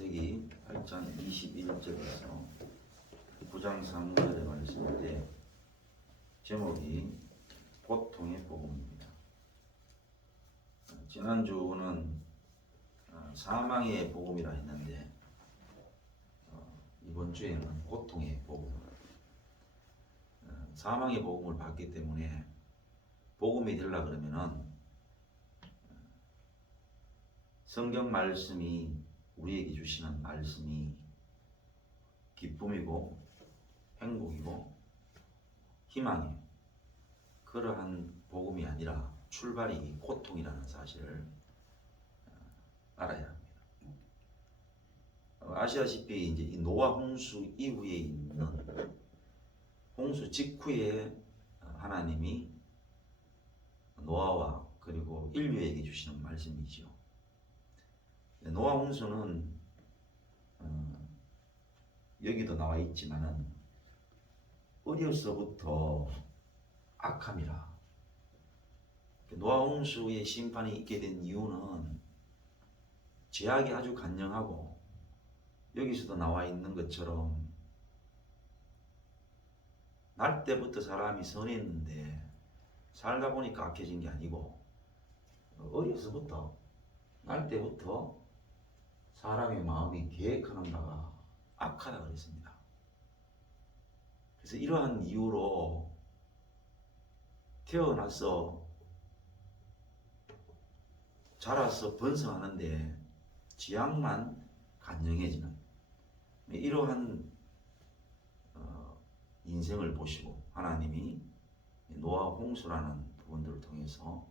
창세기 8장 21절에서 9장 3절의 말씀인데 제목이 고통의 복음입니다. 지난주는 사망의 복음이라 했는데 이번 주에는 고통의 복음. 사망의 복음을 받기 때문에 복음이 되려 그러면은 성경 말씀이 우리에게 주시는 말씀이 기쁨이고 행복이고 희망이에요. 그러한 복음이 아니라 출발이 고통이라는 사실을 알아야 합니다. 아시다시피 이제 이 노아 홍수 이후에 있는 홍수 직후에 하나님이 노아와 그리고 인류에게 주시는 말씀이죠. 노아 홍수는 여기도 나와 있지만은 어려서부터 악함이라. 노아 홍수의 심판이 있게 된 이유는 죄악이 아주 간영하고 여기서도 나와 있는 것처럼 날 때부터 사람이 선했는데 살다 보니까 악해진 게 아니고 어려서부터 날 때부터 사람의 마음이 계획하는 바가 악하다 그랬습니다. 그래서 이러한 이유로 태어나서 자라서 번성하는데 지향만 간영해지는 이러한 인생을 보시고 하나님이 노아 홍수라는 부분들을 통해서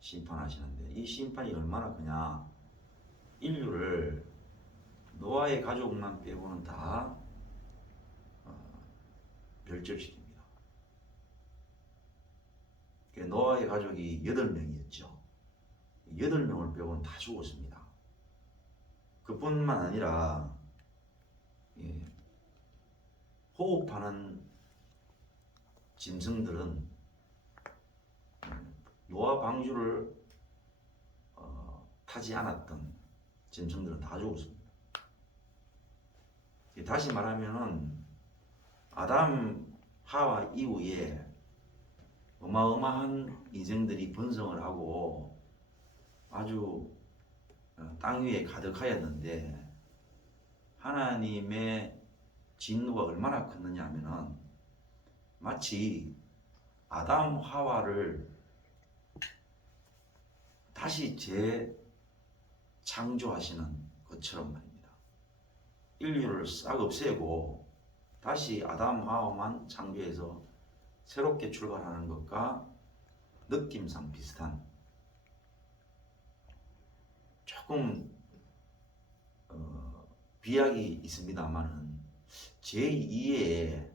심판하시는데 이 심판이 얼마나 그냥 인류를 노아의 가족만 빼고는 다 멸절시킵니다. 노아의 가족이 8명이었죠. 8명을 빼고는 다 죽었습니다. 그뿐만 아니라 호흡하는 짐승들은 노아 방주를 타지 않았던 짐승들은 다 죽었습니다. 다시 말하면은 아담 하와 이후에 어마어마한 인생들이 번성을 하고 아주 땅 위에 가득하였는데 하나님의 진노가 얼마나 컸느냐 하면은 마치 아담 하와를 다시 재창조하시는 것처럼 말입니다. 인류를 싹 없애고 다시 아담 하와만 창조해서 새롭게 출발하는 것과 느낌상 비슷한 조금 비약이 있습니다만은 제2의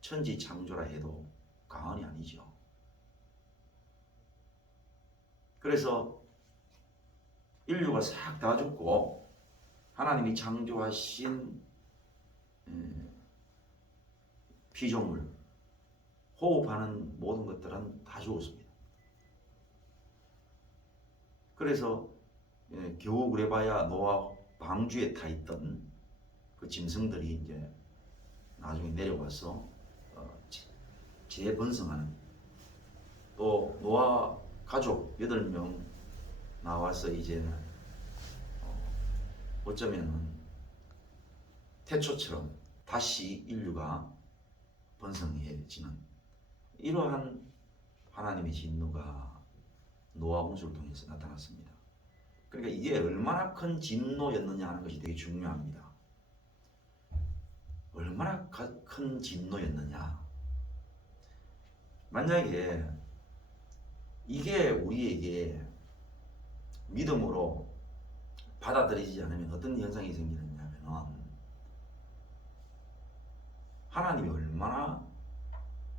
천지 창조라 해도 과언이 아니죠. 그래서 인류가 싹 다 죽고 하나님이 창조하신 피조물, 호흡하는 모든 것들은 다 죽었습니다. 그래서 겨우 그래봐야 노아 방주에 타 있던 그 짐승들이 이제 나중에 내려와서 재번성하는, 또 노아 가족 8명 나와서 이제는 어쩌면은 태초처럼 다시 인류가 번성해지는 이러한 하나님의 진노가 노아 홍수를 통해서 나타났습니다. 그러니까 이게 얼마나 큰 진노였느냐 하는 것이 되게 중요합니다. 얼마나 큰 진노였느냐. 만약에 이게 우리에게 믿음으로 받아들이지 않으면 어떤 현상이 생기느냐 하면 하나님이 얼마나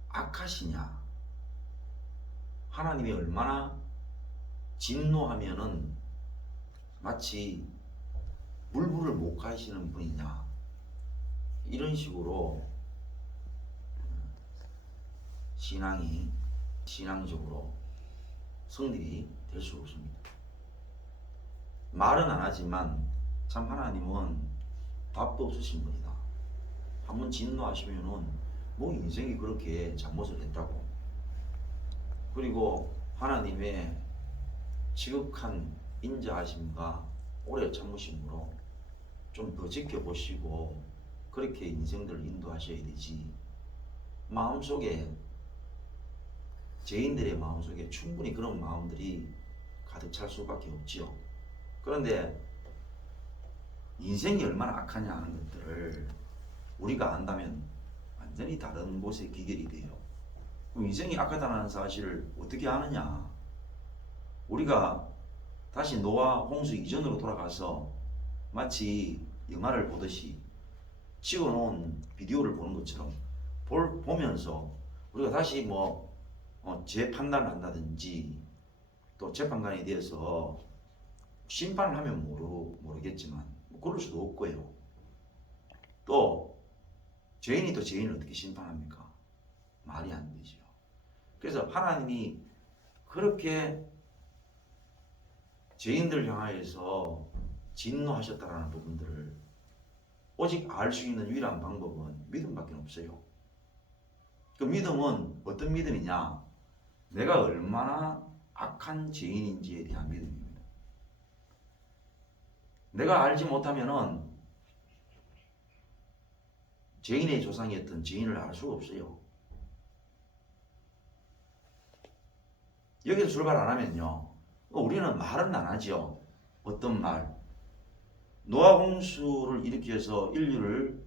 악하시냐, 하나님이 얼마나 진노하면은 마치 물불을 못 가시는 분이냐, 이런 식으로 신앙적으로 성립이 될 수 없습니다. 말은 안 하지만 참 하나님은 답도 없으신 분이다. 한번 진노하시면은 뭐 인생이 그렇게 잘못을 했다고. 그리고 하나님의 지극한 인자하심과 오래 참으심으로 좀 더 지켜보시고 그렇게 인생들을 인도하셔야 되지. 마음속에, 죄인들의 마음속에 충분히 그런 마음들이 가득 찰 수밖에 없지요. 그런데 인생이 얼마나 악하냐 하는 것들을 우리가 안다면 완전히 다른 곳에 귀결이 돼요. 그럼 인생이 악하다는 사실을 어떻게 아느냐? 우리가 다시 노아 홍수 이전으로 돌아가서 마치 영화를 보듯이 찍어놓은 비디오를 보는 것처럼 보면서 우리가 다시 재판단을 한다든지 또 재판관에 대해서 심판을 하면 모르겠지만 그럴 수도 없고요. 또 죄인이 또 죄인을 어떻게 심판합니까? 말이 안 되죠. 그래서 하나님이 그렇게 죄인들 향하여서 진노하셨다라는 부분들을 오직 알 수 있는 유일한 방법은 믿음밖에 없어요. 그 믿음은 어떤 믿음이냐? 내가 얼마나 악한 죄인인지에 대한 믿음입니다. 내가 알지 못하면은 죄인의 조상이었던 죄인을 알 수가 없어요. 여기서 출발 안 하면요, 우리는 말은 안 하죠. 어떤 말? 노아 홍수를 일으켜서 인류를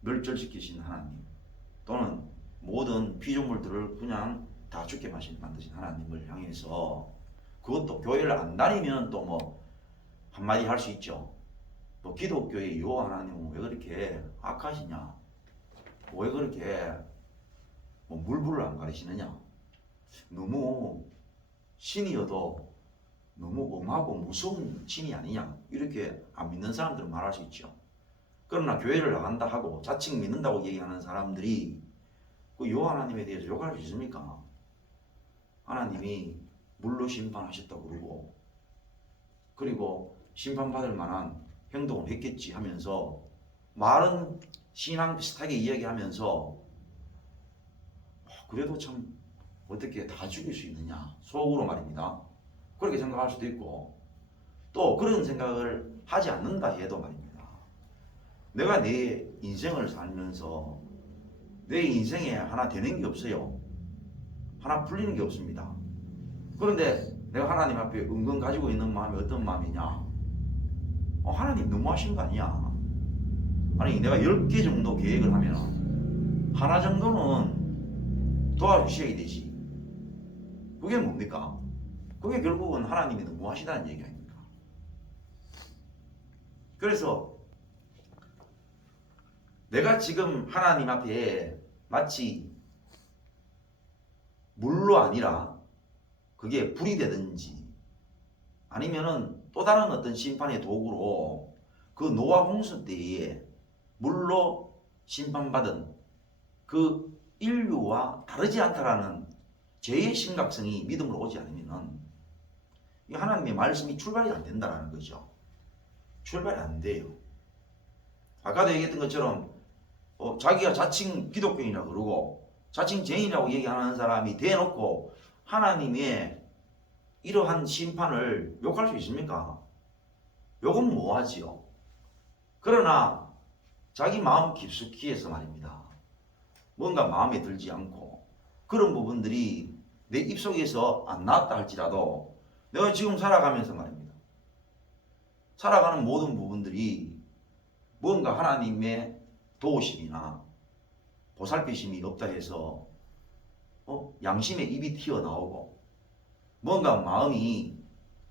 멸절시키신 하나님, 또는 모든 피조물들을 그냥 다 죽게 만드신 하나님을 향해서, 그것도 교회를 안 다니면 또 한마디 할 수 있죠. 기독교의 요 하나님은 왜 그렇게 악하시냐? 왜 그렇게 물불을 안 가리시느냐? 너무 신이어도 너무 엄하고 무서운 신이 아니냐? 이렇게 안 믿는 사람들은 말할 수 있죠. 그러나 교회를 나간다 하고 자칭 믿는다고 얘기하는 사람들이 그 요 하나님에 대해서 욕할 수 있습니까? 하나님이 물로 심판하셨다고 그러고, 그리고 심판받을 만한 행동을 했겠지 하면서 말은 신앙 비슷하게 이야기하면서 그래도 참 어떻게 다 죽일 수 있느냐, 속으로 말입니다. 그렇게 생각할 수도 있고, 또 그런 생각을 하지 않는다 해도 말입니다, 내가 내 인생을 살면서 내 인생에 하나 되는 게 없어요. 하나 풀리는 게 없습니다. 그런데 내가 하나님 앞에 은근 가지고 있는 마음이 어떤 마음이냐? 하나님 너무하신 거 아니야? 아니, 내가 10개 정도 계획을 하면 하나 정도는 도와주셔야 되지. 그게 뭡니까? 그게 결국은 하나님이 너무하시다는 얘기 아닙니까? 그래서 내가 지금 하나님 앞에 마치 물로 아니라 그게 불이 되든지 아니면은 또 다른 어떤 심판의 도구로 그 노아 홍수 때에 물로 심판받은 그 인류와 다르지 않다라는 죄의 심각성이 믿음으로 오지 않으면은 이 하나님의 말씀이 출발이 안 된다는 거죠. 출발이 안 돼요. 아까도 얘기했던 것처럼 자기가 자칭 기독교인이라고 그러고 자칭 죄인이라고 얘기하는 사람이 대놓고 하나님의 이러한 심판을 욕할 수 있습니까? 욕은 뭐하지요? 그러나 자기 마음 깊숙이에서 말입니다, 뭔가 마음에 들지 않고 그런 부분들이 내 입속에서 안 나왔다 할지라도 내가 지금 살아가면서 말입니다, 살아가는 모든 부분들이 뭔가 하나님의 도우심이나 보살피심이 없다 해서 양심의 입이 튀어나오고 뭔가 마음이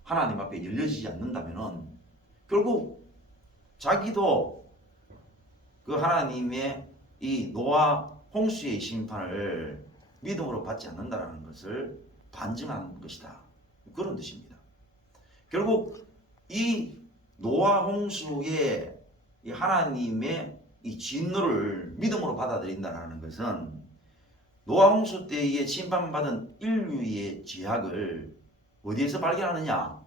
하나님 앞에 열려지지 않는다면은 결국 자기도 그 하나님의 이 노아 홍수의 심판을 믿음으로 받지 않는다라는 것을 반증한 것이다, 그런 뜻입니다. 결국 이 노아 홍수의 이 하나님의 이 진노를 믿음으로 받아들인다는 것은 노아 홍수 때에 심판받은 인류의 죄악을 어디에서 발견하느냐?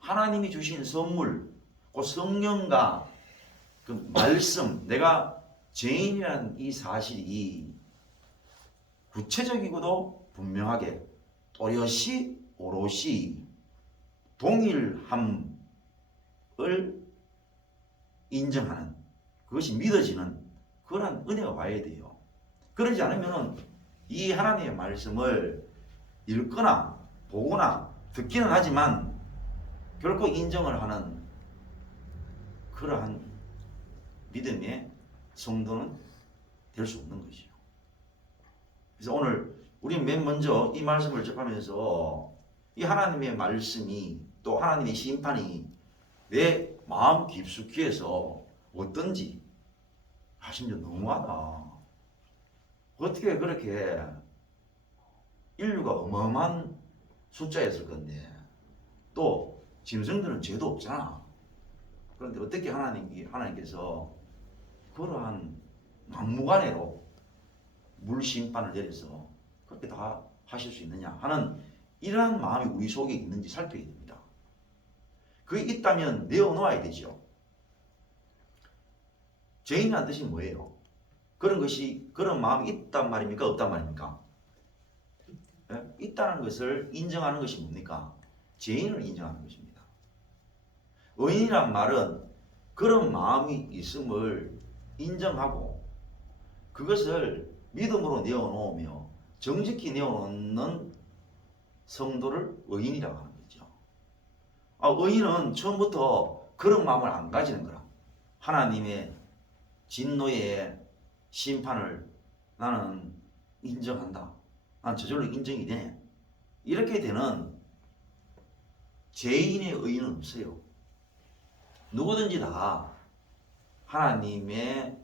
하나님이 주신 선물, 그 성령과 그 말씀, 내가 죄인이라는 이 사실이 구체적이고도 분명하게 또렷이 오롯이 동일함을 인정하는, 그것이 믿어지는 그런 은혜가 와야 돼요. 그러지 않으면 이 하나님의 말씀을 읽거나 보거나 듣기는 하지만 결코 인정을 하는 그러한 믿음의 성도는 될 수 없는 것이요. 그래서 오늘 우리 맨 먼저 이 말씀을 접하면서 이 하나님의 말씀이 또 하나님의 심판이 내 마음 깊숙이에서 어떤지 하심도 너무하다. 어떻게 그렇게 인류가 어마어마한 숫자였을 건데 또 짐승들은 죄도 없잖아. 그런데 어떻게 하나님께서 그러한 막무가내로 물 심판을 내려서 그렇게 다 하실 수 있느냐 하는 이러한 마음이 우리 속에 있는지 살펴야 됩니다. 그게 있다면 내어놓아야 되죠. 죄인이라는 뜻이 뭐예요? 그런 마음이 있단 말입니까? 없단 말입니까? 예? 있다는 것을 인정하는 것이 뭡니까? 죄인을 인정하는 것입니다. 의인이란 말은 그런 마음이 있음을 인정하고 그것을 믿음으로 내어놓으며 정직히 내어놓는 성도를 의인이라고 하는 거죠. 의인은 처음부터 그런 마음을 안 가지는 거라. 하나님의 진노의 심판을 나는 인정한다. 난 저절로 인정이 되네. 이렇게 되는 죄인의 의인은 없어요. 누구든지 다 하나님의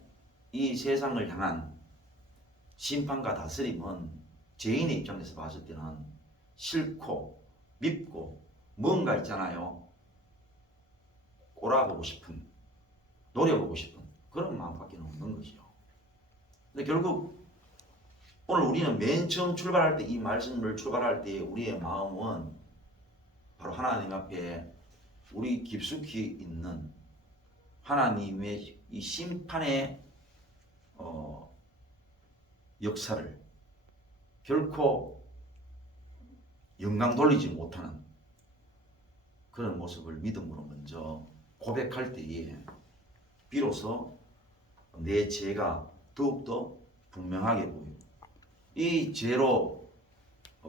이 세상을 향한 심판과 다스림은 죄인의 입장에서 봤을 때는 싫고 밉고 뭔가 있잖아요. 꼬라보고 싶은, 노려보고 싶은 그런 마음밖에 없는 것이죠. 근데 결국 오늘 우리는 맨 처음 출발할 때 이 말씀을 출발할 때 우리의 마음은 바로 하나님 앞에 우리 깊숙이 있는 하나님의 이 심판의 역사를 결코 영광 돌리지 못하는 그런 모습을 믿음으로 먼저 고백할 때에 비로소 내 죄가 더욱더 분명하게 보여요. 이 죄로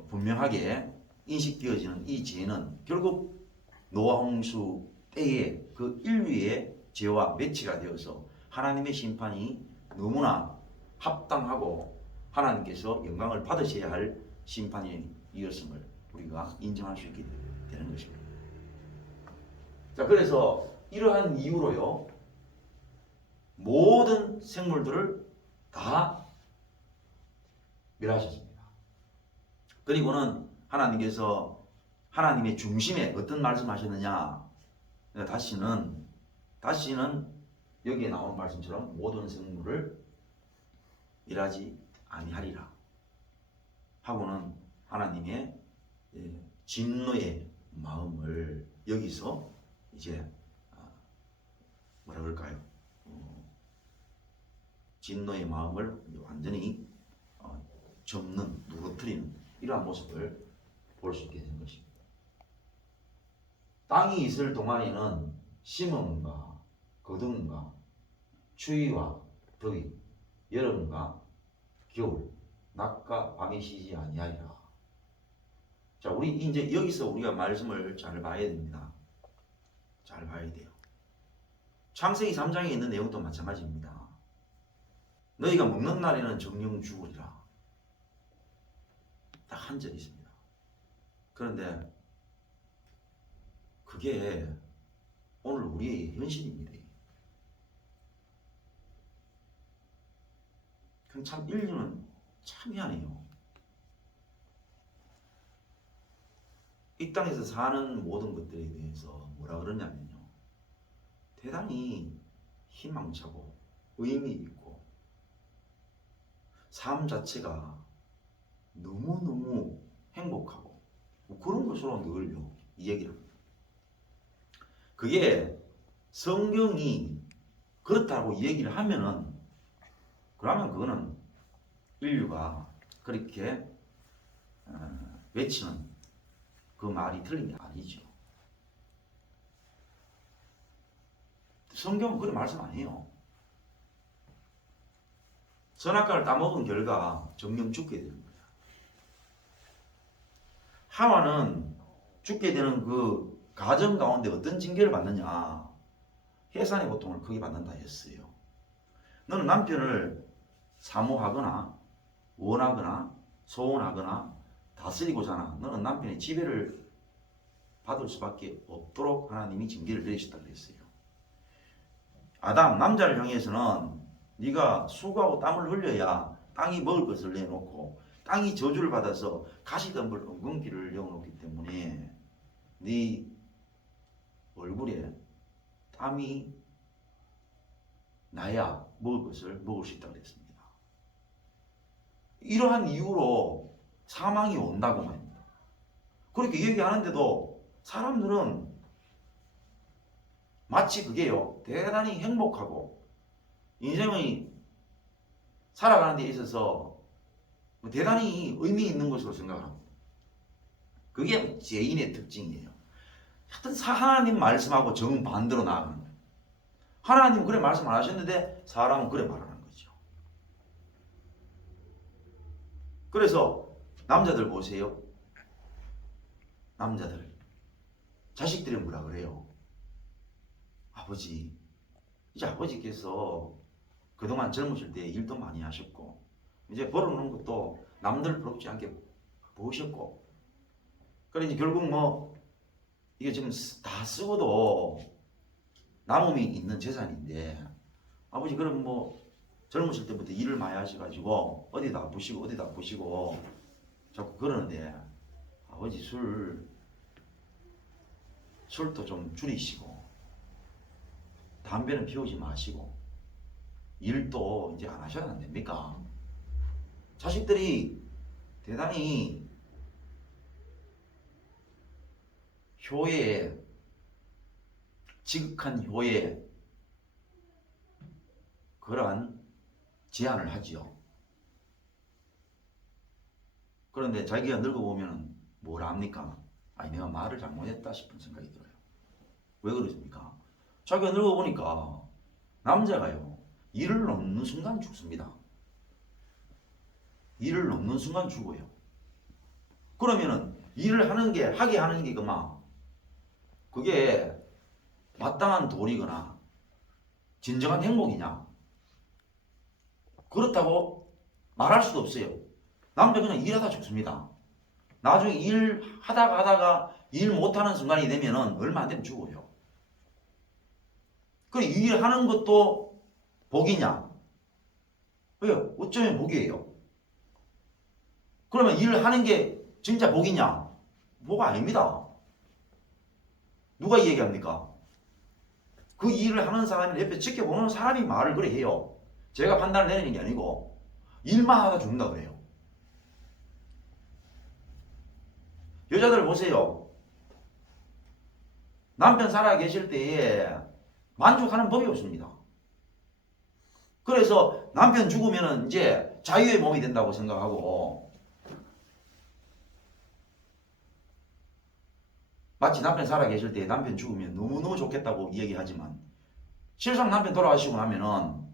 분명하게 인식되어지는 이 죄는 결국 노아 홍수 때에 그 인류의 죄와 매치가 되어서 하나님의 심판이 너무나 합당하고 하나님께서 영광을 받으셔야 할 심판이었음을 우리가 인정할 수 있게 되는 것입니다. 자, 그래서 이러한 이유로요, 모든 생물들을 다 멸하셨습니다. 그리고는 하나님께서 하나님의 중심에 어떤 말씀하셨느냐, 다시는 여기에 나온 말씀처럼 모든 생물을 멸하지 아니하리라 하고는 하나님의 진노의 마음을 여기서 이제 뭐라 그럴까요? 진노의 마음을 완전히 접는, 누그러뜨리는 이러한 모습을 볼 수 있게 된 것입니다. 땅이 있을 동안에는 심음과 거둠과 추위와 더위, 여름과 겨울, 낮과 밤이 쉬지 아니하리라. 자, 우리 이제 여기서 우리가 말씀을 잘 봐야 됩니다. 잘 봐야 돼요. 창세기 3장에 있는 내용도 마찬가지입니다. 너희가 먹는 날에는 정령 죽으리라. 딱 한 절 있습니다. 그런데 그게 오늘 우리의 현실입니다. 그럼 참 인류는 참 희한해요. 이 땅에서 사는 모든 것들에 대해서 뭐라 그러냐면요, 대단히 희망차고 의미 있고 삶 자체가 너무너무 행복하고 뭐 그런 것으로 늘요 이 얘기를 합니다. 그게 성경이 그렇다고 얘기를 하면은 그러면 그거는 인류가 그렇게 외치는 그 말이 틀린 게 아니죠. 성경은 그런 말씀 아니에요. 선악과를 따먹은 결과 정령 죽게 되는 거야. 하와는 죽게 되는 그 가정 가운데 어떤 징계를 받느냐. 해산의 고통을 크게 받는다 했어요. 너는 남편을 사모하거나 원하거나 소원하거나 다스리고자 하나 너는 남편의 지배를 받을 수밖에 없도록 하나님이 징계를 내리셨다고 했어요. 아담 남자를 향해서는 네가 수고하고 땀을 흘려야 땅이 먹을 것을 내놓고 땅이 저주를 받아서 가시덤불 엉겅퀴를 내어놓기 때문에 네 얼굴에 땀이 나야 먹을 것을 먹을 수 있다고 했습니다. 이러한 이유로 사망이 온다고 말입니다. 그렇게 얘기하는데도 사람들은 마치 그게요 대단히 행복하고 인생의 살아가는 데 있어서 대단히 의미 있는 것으로 생각합니다. 그게 죄인의 특징이에요. 하여튼 하나님 말씀하고 정반대로 나아가는 거예요. 하나님은 그래 말씀 안 하셨는데 사람은 그래 말하는 거죠. 그래서 남자들 보세요. 남자들 자식들이 뭐라 그래요? 아버지, 이제 아버지께서 그동안 젊으실 때 일도 많이 하셨고 이제 벌어놓은 것도 남들 부럽지 않게 보셨고 그래 이제 결국 뭐 이게 지금 다 쓰고도 남음이 있는 재산인데 아버지 그럼 뭐 젊으실 때부터 일을 많이 하셔가지고 어디다 아프시고 어디다 아프시고 자꾸 그러는데 아버지 술도 좀 줄이시고 담배는 피우지 마시고 일도 이제 안 하셔도 안 됩니까? 자식들이 대단히 효에 지극한 효에 그러한 제안을 하지요. 그런데 자기가 늙어보면 뭘 합니까? 아니 내가 말을 잘못했다 싶은 생각이 들어요. 왜 그러십니까? 자기가 늙어보니까 남자가요 일을 넘는 순간 죽습니다. 일을 넘는 순간 죽어요. 그러면은 일을 하게 하는 게 그게 마땅한 도리거나 진정한 행복이냐? 그렇다고 말할 수도 없어요. 남자 그냥 일하다 죽습니다. 나중에 일 하다가 일 못하는 순간이 되면은 얼마 안 되면 죽어요. 그 일하는 것도 복이냐? 왜요? 어쩌면 복이에요. 그러면 일을 하는 게 진짜 복이냐? 복 아닙니다. 누가 이 얘기합니까? 그 일을 하는 사람이 옆에 지켜보는 사람이 말을 그래 해요. 제가 판단을 내리는 게 아니고 일만 하다 죽는다 그래요. 여자들 보세요. 남편 살아 계실 때에 만족하는 법이 없습니다. 그래서 남편 죽으면 이제 자유의 몸이 된다고 생각하고 마치 남편 살아 계실 때 남편 죽으면 너무너무 좋겠다고 얘기하지만 실상 남편 돌아가시고 나면은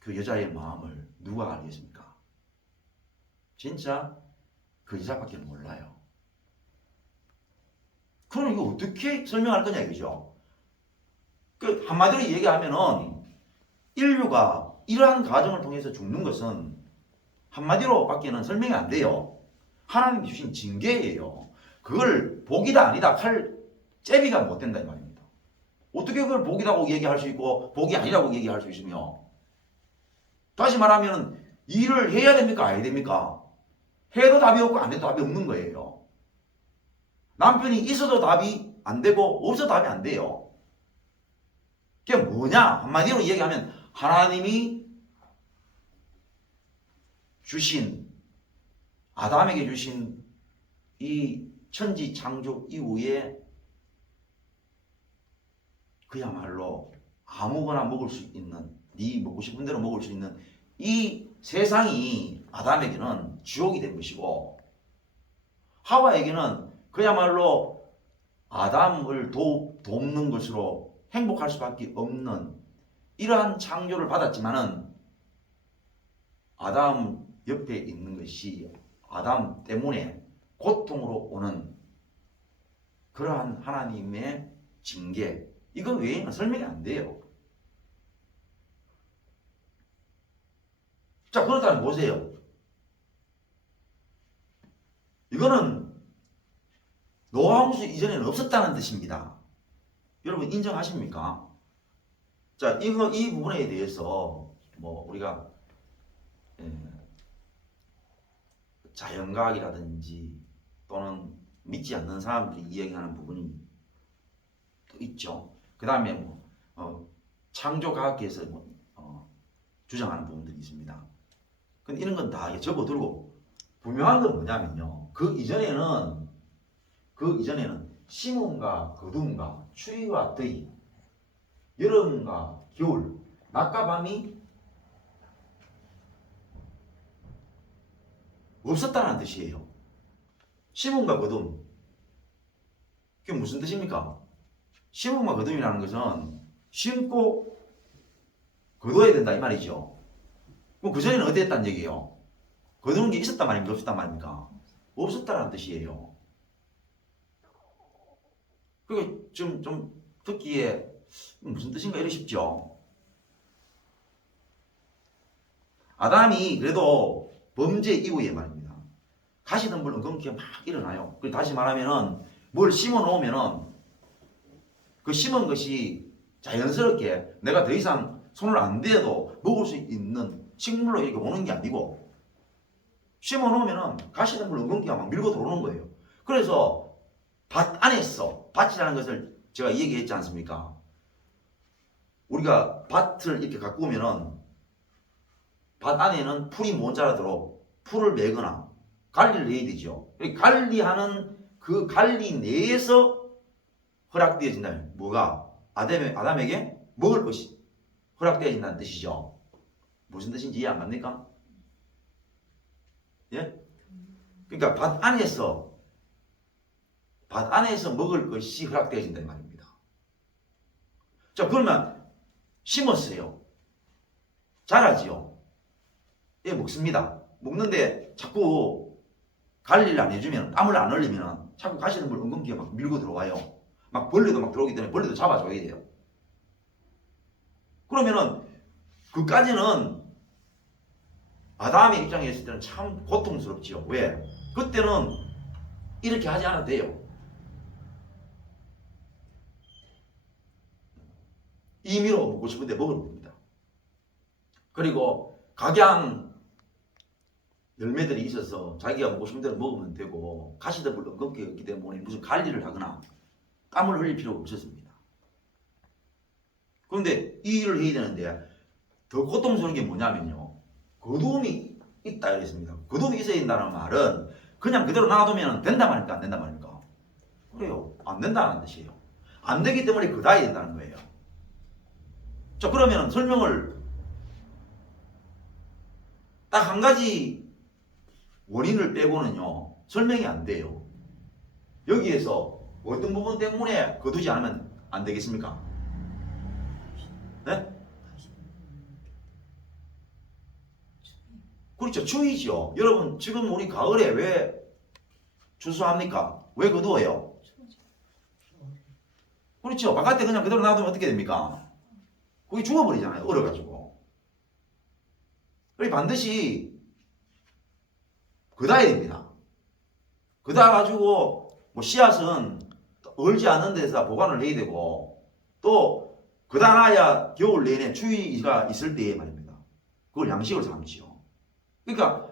그 여자의 마음을 누가 알겠습니까? 진짜 그 여자밖에 몰라요. 그럼 이거 어떻게 설명할 거냐 이거죠. 그 한마디로 얘기하면은 인류가 이러한 과정을 통해서 죽는 것은 한마디로 밖에는 설명이 안 돼요. 하나님이 주신 징계예요. 그걸 복이다 아니다 할 제비가 못 된다 이 말입니다. 어떻게 그걸 복이라고 얘기할 수 있고 복이 아니라고 얘기할 수 있으며 다시 말하면 일을 해야 됩니까? 안 해야 됩니까? 해도 답이 없고 안 해도 답이 없는 거예요. 남편이 있어도 답이 안 되고 없어도 답이 안 돼요. 그게 뭐냐? 한마디로 얘기하면 하나님이 주신 아담에게 주신 이 천지 창조 이후에 그야말로 아무거나 먹을 수 있는, 네 먹고 싶은 대로 먹을 수 있는 이 세상이 아담에게는 지옥이 된 것이고, 하와에게는 그야말로 아담을 돕는 것으로 행복할 수밖에 없는 이러한 창조를 받았지만은, 아담 옆에 있는 것이 아담 때문에 고통으로 오는 그러한 하나님의 징계, 이거 외에는 설명이 안 돼요. 자, 그렇다면 보세요. 이거는 노아 홍수 이전에는 없었다는 뜻입니다. 여러분 인정하십니까? 자, 이 부분에 대해서 뭐 우리가 자연과학이라든지 또는 믿지 않는 사람들이 이야기하는 부분이 또 있죠. 그 다음에 창조과학계에서 주장하는 부분들이 있습니다. 근데 이런 건 다 접어들고, 분명한 건 뭐냐면요. 그 이전에는 심음과 거둠과 추위와 더위, 여름과 겨울, 낮과 밤이 없었다는 뜻이에요. 심음과 거둠, 그게 무슨 뜻입니까? 심음과 거둠이라는 것은 심고 거둬야 된다 이 말이죠. 그럼 그전에는 어땠단 얘기예요? 거두는 게 있었단 말입니까? 없었단 말입니까? 없었다는 뜻이에요. 그게 좀 듣기에 무슨 뜻인가 이러십죠. 아담이 그래도 범죄 이후에 말입니다. 가시덤불 은근기가 막 일어나요. 그리고 다시 말하면은 뭘 심어 놓으면은 그 심은 것이 자연스럽게 내가 더 이상 손을 안 대도 먹을 수 있는 식물로 이렇게 오는 게 아니고, 심어 놓으면은 가시덤불 은근기가 막 밀고 들어오는 거예요. 그래서 밭 안에서, 밭이라는 것을 제가 얘기했지 않습니까? 우리가 밭을 이렇게 갖고 오면은 밭 안에는 풀이 못 자라도록 풀을 매거나 관리를 해야 되죠. 관리하는 그 관리 내에서 허락되어진다면 뭐가? 아담에게 먹을 것이 허락되어진다는 뜻이죠. 무슨 뜻인지 이해 안 갑니까? 예? 그러니까 밭 안에서 먹을 것이 허락되어진다는 말입니다. 자, 그러면 심었어요. 자라지요. 예, 먹습니다. 먹는데 자꾸 관리를 안 해주면, 땀을 안 흘리면 자꾸 가시덤불 은근기가 막 밀고 들어와요. 막 벌레도 막 들어오기 때문에 벌레도 잡아줘야 돼요. 그러면은 그까지는 아담의 입장에 있을 때는 참 고통스럽지요. 왜? 그때는 이렇게 하지 않아도 돼요. 임의로 먹고 싶은데 먹으면 됩니다. 그리고 각양 열매들이 있어서 자기가 먹고 싶은 대로 먹으면 되고, 가시덤불 은근기가 있기 때문에 무슨 관리를 하거나 땀을 흘릴 필요가 없었습니다. 그런데 이 일을 해야 되는데 더 고통스러운 게 뭐냐면요, 거두음이 있다 이랬습니다. 거두음이 있어야 된다는 말은 그냥 그대로 놔두면 된다 말입니까? 안 된다 말입니까? 그래요. 안 된다는 뜻이에요. 안 되기 때문에 거둬야 된다는 거예요. 자, 그러면 설명을 딱 한 가지 원인을 빼고는요 설명이 안 돼요. 여기에서 어떤 부분 때문에 거두지 않으면 안 되겠습니까? 네? 그렇죠. 추위죠. 여러분 지금 우리 가을에 왜 추수합니까? 왜 거두어요? 그렇죠. 바깥에 그냥 그대로 놔두면 어떻게 됩니까? 거기 죽어버리잖아요. 얼어가지고. 그래 반드시 거둬야 됩니다. 거둬가지고 뭐 씨앗은 얼지 않는 데서 보관을 해야 되고, 또 거둬놔야 겨울 내내 추위가 있을 때에 말입니다. 그걸 양식을 삼지요. 그러니까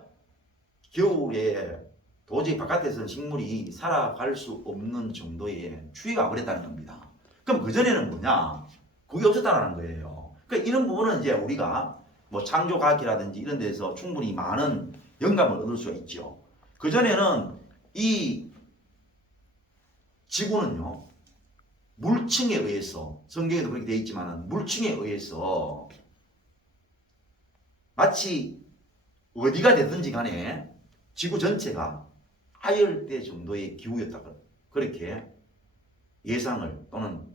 겨울에 도저히 바깥에서 식물이 살아갈 수 없는 정도의 추위가 와버렸다는 겁니다. 그럼 그전에는 뭐냐? 그게 없었다는 거예요. 그러니까 이런 부분은 이제 우리가 뭐 창조과학이라든지 이런 데서 충분히 많은 영감을 얻을 수가 있죠. 그전에는 이 지구는요, 물층에 의해서, 성경에도 그렇게 되어 있지만 물층에 의해서 마치 어디가 되든지 간에 지구 전체가 하열대 정도의 기후였다. 그렇게 예상을 또는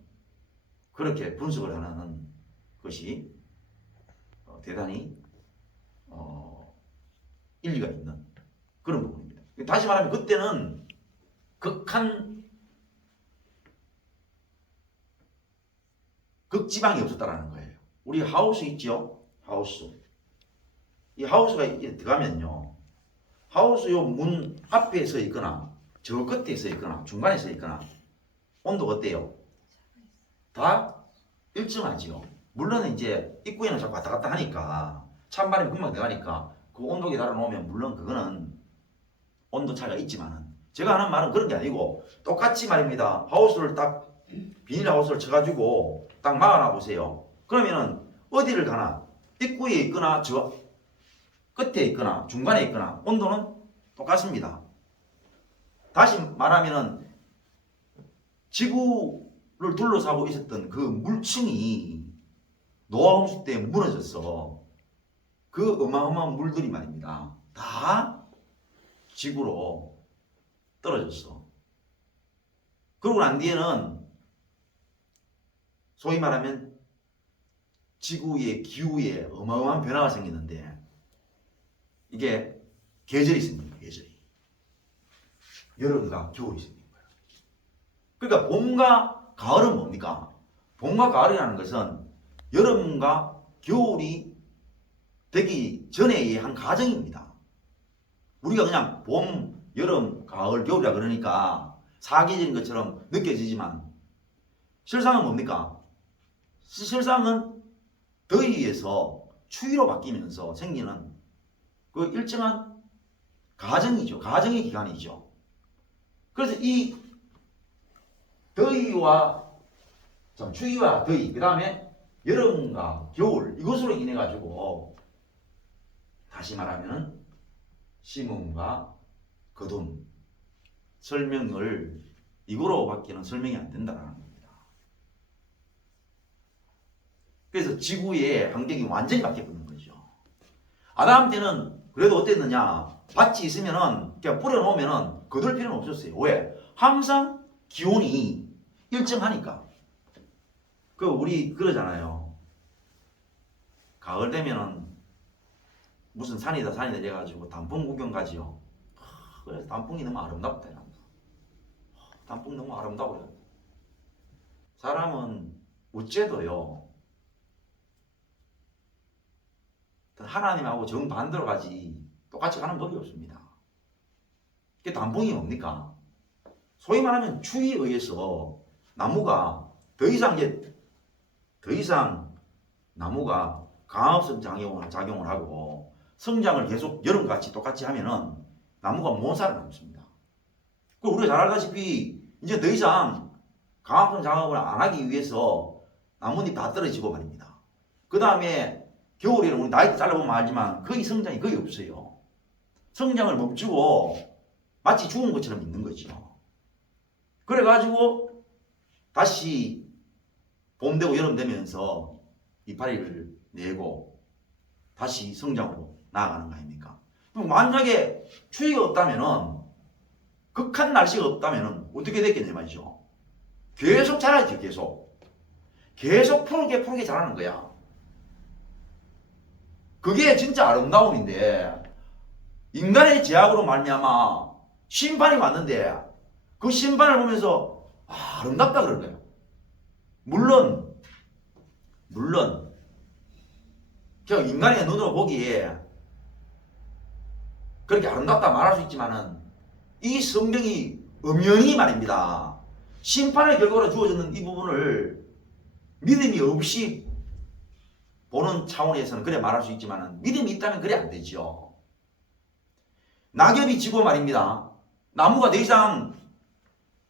그렇게 분석을 하는 것이 대단히 일리가 있는 그런 부분입니다. 다시 말하면 그때는 극지방이 없었다라는 거예요. 우리 하우스 있죠? 하우스. 이 하우스가 이렇게 들어가면요, 하우스 요 문 앞에 서 있거나 저 끝에 서 있거나 중간에 서 있거나 온도가 어때요? 다 일정하지요. 물론 이제 입구에는 자꾸 왔다 갔다 하니까 찬바람이 금방 들어가니까 그 온도계 달아놓으면 물론 그거는 온도 차이가 있지만은, 제가 하는 말은 그런 게 아니고 똑같이 말입니다. 하우스를 딱 비닐 하우스를 쳐가지고 딱 막아놔 보세요. 그러면은 어디를 가나 입구에 있거나 저 끝에 있거나 중간에 있거나 온도는 똑같습니다. 다시 말하면은 지구를 둘러싸고 있었던 그 물층이 노아 홍수 때 무너졌어. 그 어마어마한 물들이 말입니다, 다 지구로 떨어졌어. 그러고 난 뒤에는 소위 말하면 지구의 기후에 어마어마한 변화가 생기는데, 이게 계절이 생깁니다. 계절이. 여름과 겨울이 생긴 거예요. 그러니까 봄과 가을은 뭡니까? 봄과 가을이라는 것은 여름과 겨울이 되기 전의 한 과정입니다. 우리가 그냥 봄, 여름, 가을, 겨울이라 그러니까 사계절인 것처럼 느껴지지만 실상은 뭡니까? 실상은 더위에서 추위로 바뀌면서 생기는 그 일정한 과정이죠. 과정의 기간이죠. 그래서 이 더위와 추위와 더위, 그 다음에 여름과 겨울, 이것으로 인해 가지고 다시 말하면 심음과 거둠, 설명을 이거로밖에는 설명이 안 된다는 겁니다. 그래서 지구의 환경이 완전히 바뀌어버린 거죠. 아담 때는 그래도 어땠느냐? 밭이 있으면은 그냥 뿌려놓으면은 거둘 필요는 없었어요. 왜? 항상 기온이 일정하니까. 그 우리 그러잖아요. 가을 되면은 무슨 산이다 돼가지고 단풍 구경 가지요. 그래서 단풍이 너무 아름답다. 단풍 너무 아름다워요. 사람은 어째도요, 하나님하고 정반대로 가지 똑같이 가는 법이 없습니다. 그게 단풍이 뭡니까? 소위 말하면 추위에 의해서 나무가 더 이상 나무가 강압성 작용을 하고 성장을 계속 여름같이 똑같이 하면은 나무가 못 살아남습니다. 그리고 우리가 잘 알다시피 이제 더 이상 강압성 작용을 안 하기 위해서 나뭇잎 다 떨어지고 말입니다. 그 다음에 겨울에는 우리 나이 때 잘라보면 알지만 거의 성장이 거의 없어요. 성장을 멈추고 마치 죽은 것처럼 있는 거죠. 그래가지고 다시 봄 되고 여름 되면서 이파리를 내고 다시 성장으로 나아가는 거 아닙니까? 그럼 만약에 추위가 없다면은, 극한 날씨가 없다면은 어떻게 됐겠냐 말이죠. 계속 자라지. 계속 푸르게 자라는 거야. 그게 진짜 아름다움인데, 인간의 제약으로 말미암아 심판이 왔는데 그 심판을 보면서 아름답다 그런 거예요. 물론 그냥 인간의 눈으로 보기에 그렇게 아름답다 말할 수 있지만은 이 성경이 엄연히 말입니다, 심판의 결과로 주어지는 이 부분을 믿음이 없이 보는 차원에서는 그래 말할 수 있지만은 믿음이 있다면 그래 안 되죠. 낙엽이 지고 말입니다, 나무가 더 이상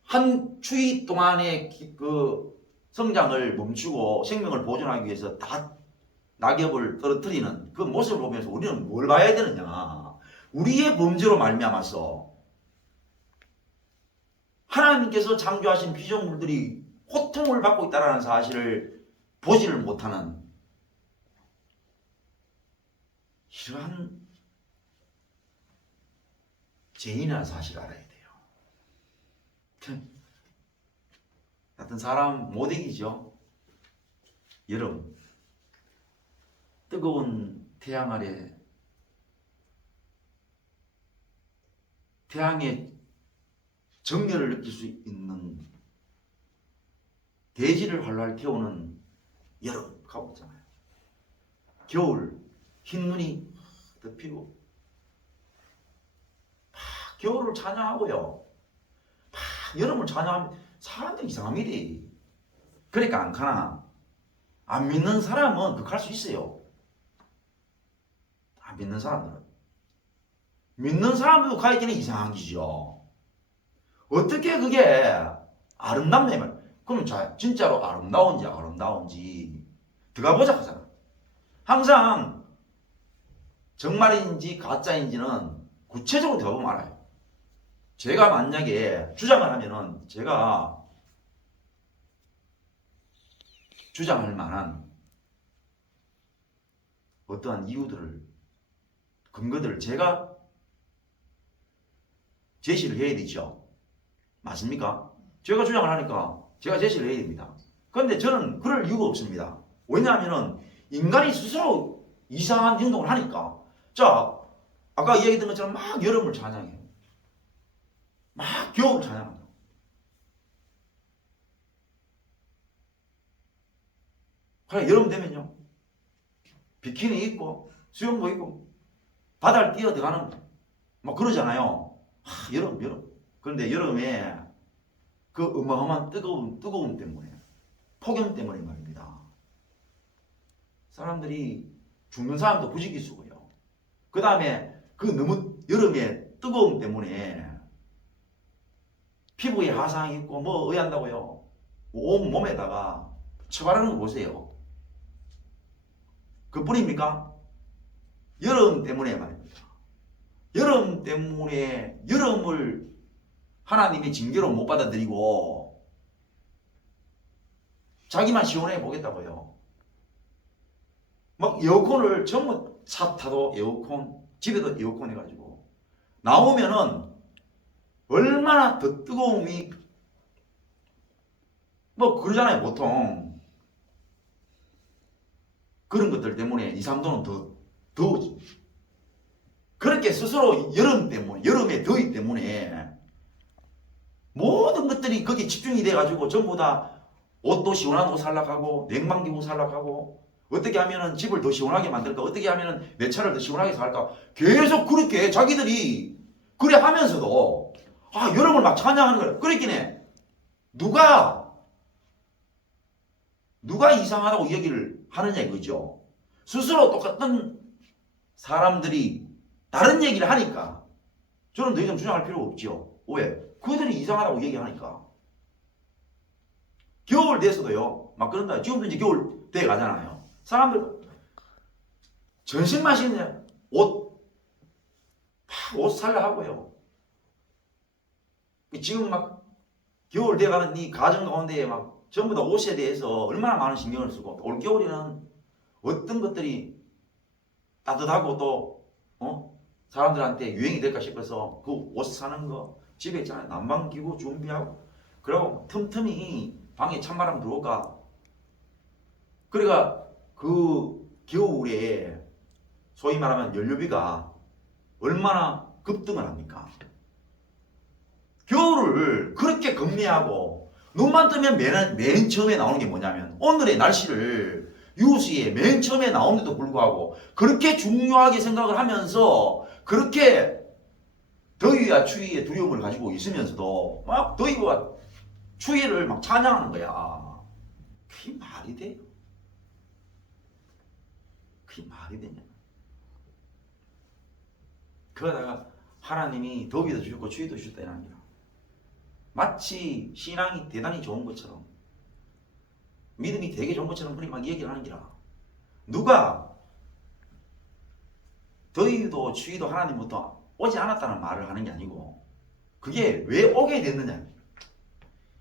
한 추위 동안의 그 성장을 멈추고 생명을 보존하기 위해서 다 낙엽을 떨어뜨리는 그 모습을 보면서 우리는 뭘 봐야 되느냐? 우리의 범죄로 말미암아서 하나님께서 창조하신 피조물들이 고통을 받고 있다는 사실을 보지를 못하는 이러한 죄인이라는 사실을 알아야 돼요. 같은 사람 못 이기죠. 여름 뜨거운 태양 아래 태양의 정열을 느낄 수 있는 대지를 활활 태우는 여름 가고 있잖아요. 겨울 흰눈이 덮이고 막 겨울을 찬양하고요. 막 여름을 찬양하면 사람들이 이상합니다. 그러니까 안 가나. 안 믿는 사람은 그렇게 할 수 있어요. 안 믿는 사람들은. 믿는 사람들도 가있기는 이상한 기죠. 어떻게 그게 아름답냐면, 그럼 진짜로 아름다운지 들어가보자 하잖아. 항상 정말인지 가짜인지는 구체적으로 들어가보면 알아요. 제가 만약에 주장을 하면은 제가 주장할 만한 어떠한 이유들을, 근거들을 제가 제시를 해야 되죠. 맞습니까? 제가 주장을 하니까 제가 제시를 해야 됩니다. 그런데 저는 그럴 이유가 없습니다. 왜냐하면 인간이 스스로 이상한 행동을 하니까. 자, 아까 얘기했던 것처럼 막 여름을 찬양해요. 막 겨울을 찬양합니다. 그래, 여름 되면요, 비키니 입고 수영복 입고 바다를 뛰어 들어가는 막 그러잖아요. 여름. 그런데 여름에 그 어마어마한 뜨거움 때문에, 폭염 때문에 말입니다. 사람들이 죽는 사람도 부지기수고요. 그 다음에 그 너무 여름에 뜨거움 때문에 피부에 화상이 있고 뭐 의한다고요. 온 몸에다가 처바르는 거 보세요. 그뿐입니까? 여름 때문에 말입니다. 여름 때문에 여름을 하나님이 징계로 못 받아들이고 자기만 시원해 보겠다고요. 막 에어컨을 전부 차 타도 에어컨, 집에도 에어컨 해가지고 나오면은 얼마나 더 뜨거움이 뭐 그러잖아요. 보통 그런 것들 때문에 2, 3도는 더 더워지. 그렇게 스스로 여름 때문에, 여름의 더위 때문에 모든 것들이 거기에 집중이 돼가지고 전부 다 옷도 시원한 옷 살락하고 냉방기구 살락하고 어떻게 하면은 집을 더 시원하게 만들까, 어떻게 하면은 내 차를 더 시원하게 살까, 계속 그렇게 자기들이 그래 하면서도 여름을 막 찬양하는 거야. 그랬긴 해. 누가 이상하다고 얘기를 하느냐 이거죠. 스스로 똑같은 사람들이 다른 얘기를 하니까 저는 더 이상 주장할 필요가 없죠. 왜? 그들이 이상하다고 얘기하니까. 겨울 돼서도요, 막 그런다. 지금도 이제 겨울 돼 가잖아요. 사람들 전신만 신냐 옷 살라 하고요. 지금 막 겨울 돼가는 이 가정 가운데에 막 전부 다 옷에 대해서 얼마나 많은 신경을 쓰고, 올 겨울에는 어떤 것들이 따뜻하고 또 사람들한테 유행이 될까 싶어서 그 옷 사는 거, 집에 있잖아요, 난방기구 준비하고, 그리고 틈틈이 방에 찬바람 들어올까. 그러니까 그 겨울에 소위 말하면 연료비가 얼마나 급등을 합니까? 겨울을 그렇게 겁내하고 눈만 뜨면 맨 처음에 나오는 게 뭐냐면, 오늘의 날씨를 뉴스에 맨 처음에 나오는데도 불구하고 그렇게 중요하게 생각을 하면서 그렇게 더위와 추위의 두려움을 가지고 있으면서도 막 더위와 추위를 막 찬양하는 거야. 그게 말이 돼요? 그게 말이 되냐? 그러다가 하나님이 더위도 주셨고 추위도 주셨다 이런 게 마치 신앙이 대단히 좋은 것처럼, 믿음이 되게 좋은 것처럼 그렇게 막 얘기를 하는 기라. 누가 더위도 추위도 하나님부터 오지 않았다는 말을 하는 게 아니고 그게 왜 오게 됐느냐.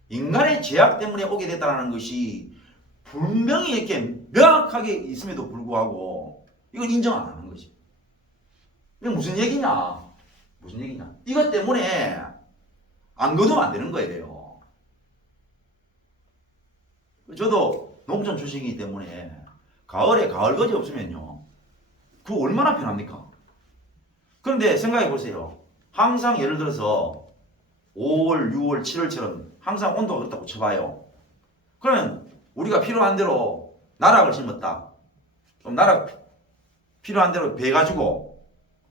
인간의 죄악 때문에 오게 됐다는 것이 분명히 이렇게 명확하게 있음에도 불구하고 이걸 인정 안 하는 거지. 이게 무슨 얘기냐? 무슨 얘기냐? 이것 때문에 안 거두면 안 되는 거예요. 저도 농촌 출신이기 때문에 가을에 가을거지 없으면요, 그거 얼마나 편합니까? 그런데 생각해 보세요. 항상 예를 들어서 5월, 6월, 7월처럼 항상 온도가 그렇다고 쳐봐요. 그러면 우리가 필요한 대로 나락을 심었다. 그럼 나락 필요한 대로 베가지고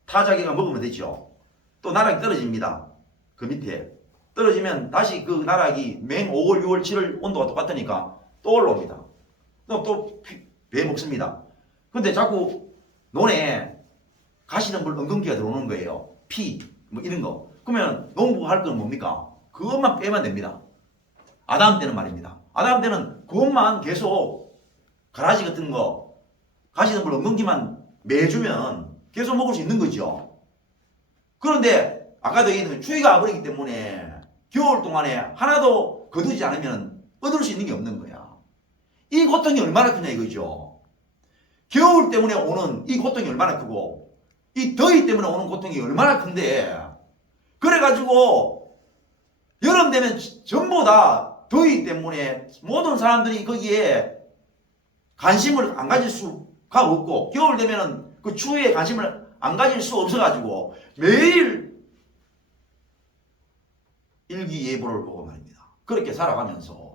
타자기가 먹으면 되죠. 또 나락이 떨어집니다. 그 밑에 떨어지면 다시 그 나락이 맹 5월, 6월, 7월 온도가 똑같으니까 또 올라옵니다. 또 배 먹습니다. 근데 자꾸 논에 가시는 물 엉겅퀴가 들어오는 거예요. 피, 뭐 이런 거. 그러면 농부가 할 건 뭡니까? 그것만 빼면 됩니다. 아담 때는 말입니다. 아담 때는 그것만 계속 가라지 같은 거, 가시는 물 엉겅퀴만 매주면 계속 먹을 수 있는 거죠. 그런데 아까도 얘기했던 추위가 와버리기 때문에 겨울 동안에 하나도 거두지 않으면 얻을 수 있는 게 없는 거야. 이 고통이 얼마나 크냐 이거죠. 겨울 때문에 오는 이 고통이 얼마나 크고 이 더위 때문에 오는 고통이 얼마나 큰데, 그래가지고 여름 되면 전부 다 더위 때문에 모든 사람들이 거기에 관심을 안 가질 수가 없고, 겨울 되면은 그 추위에 관심을 안 가질 수 없어가지고 매일 일기예보를 보고 말입니다. 그렇게 살아가면서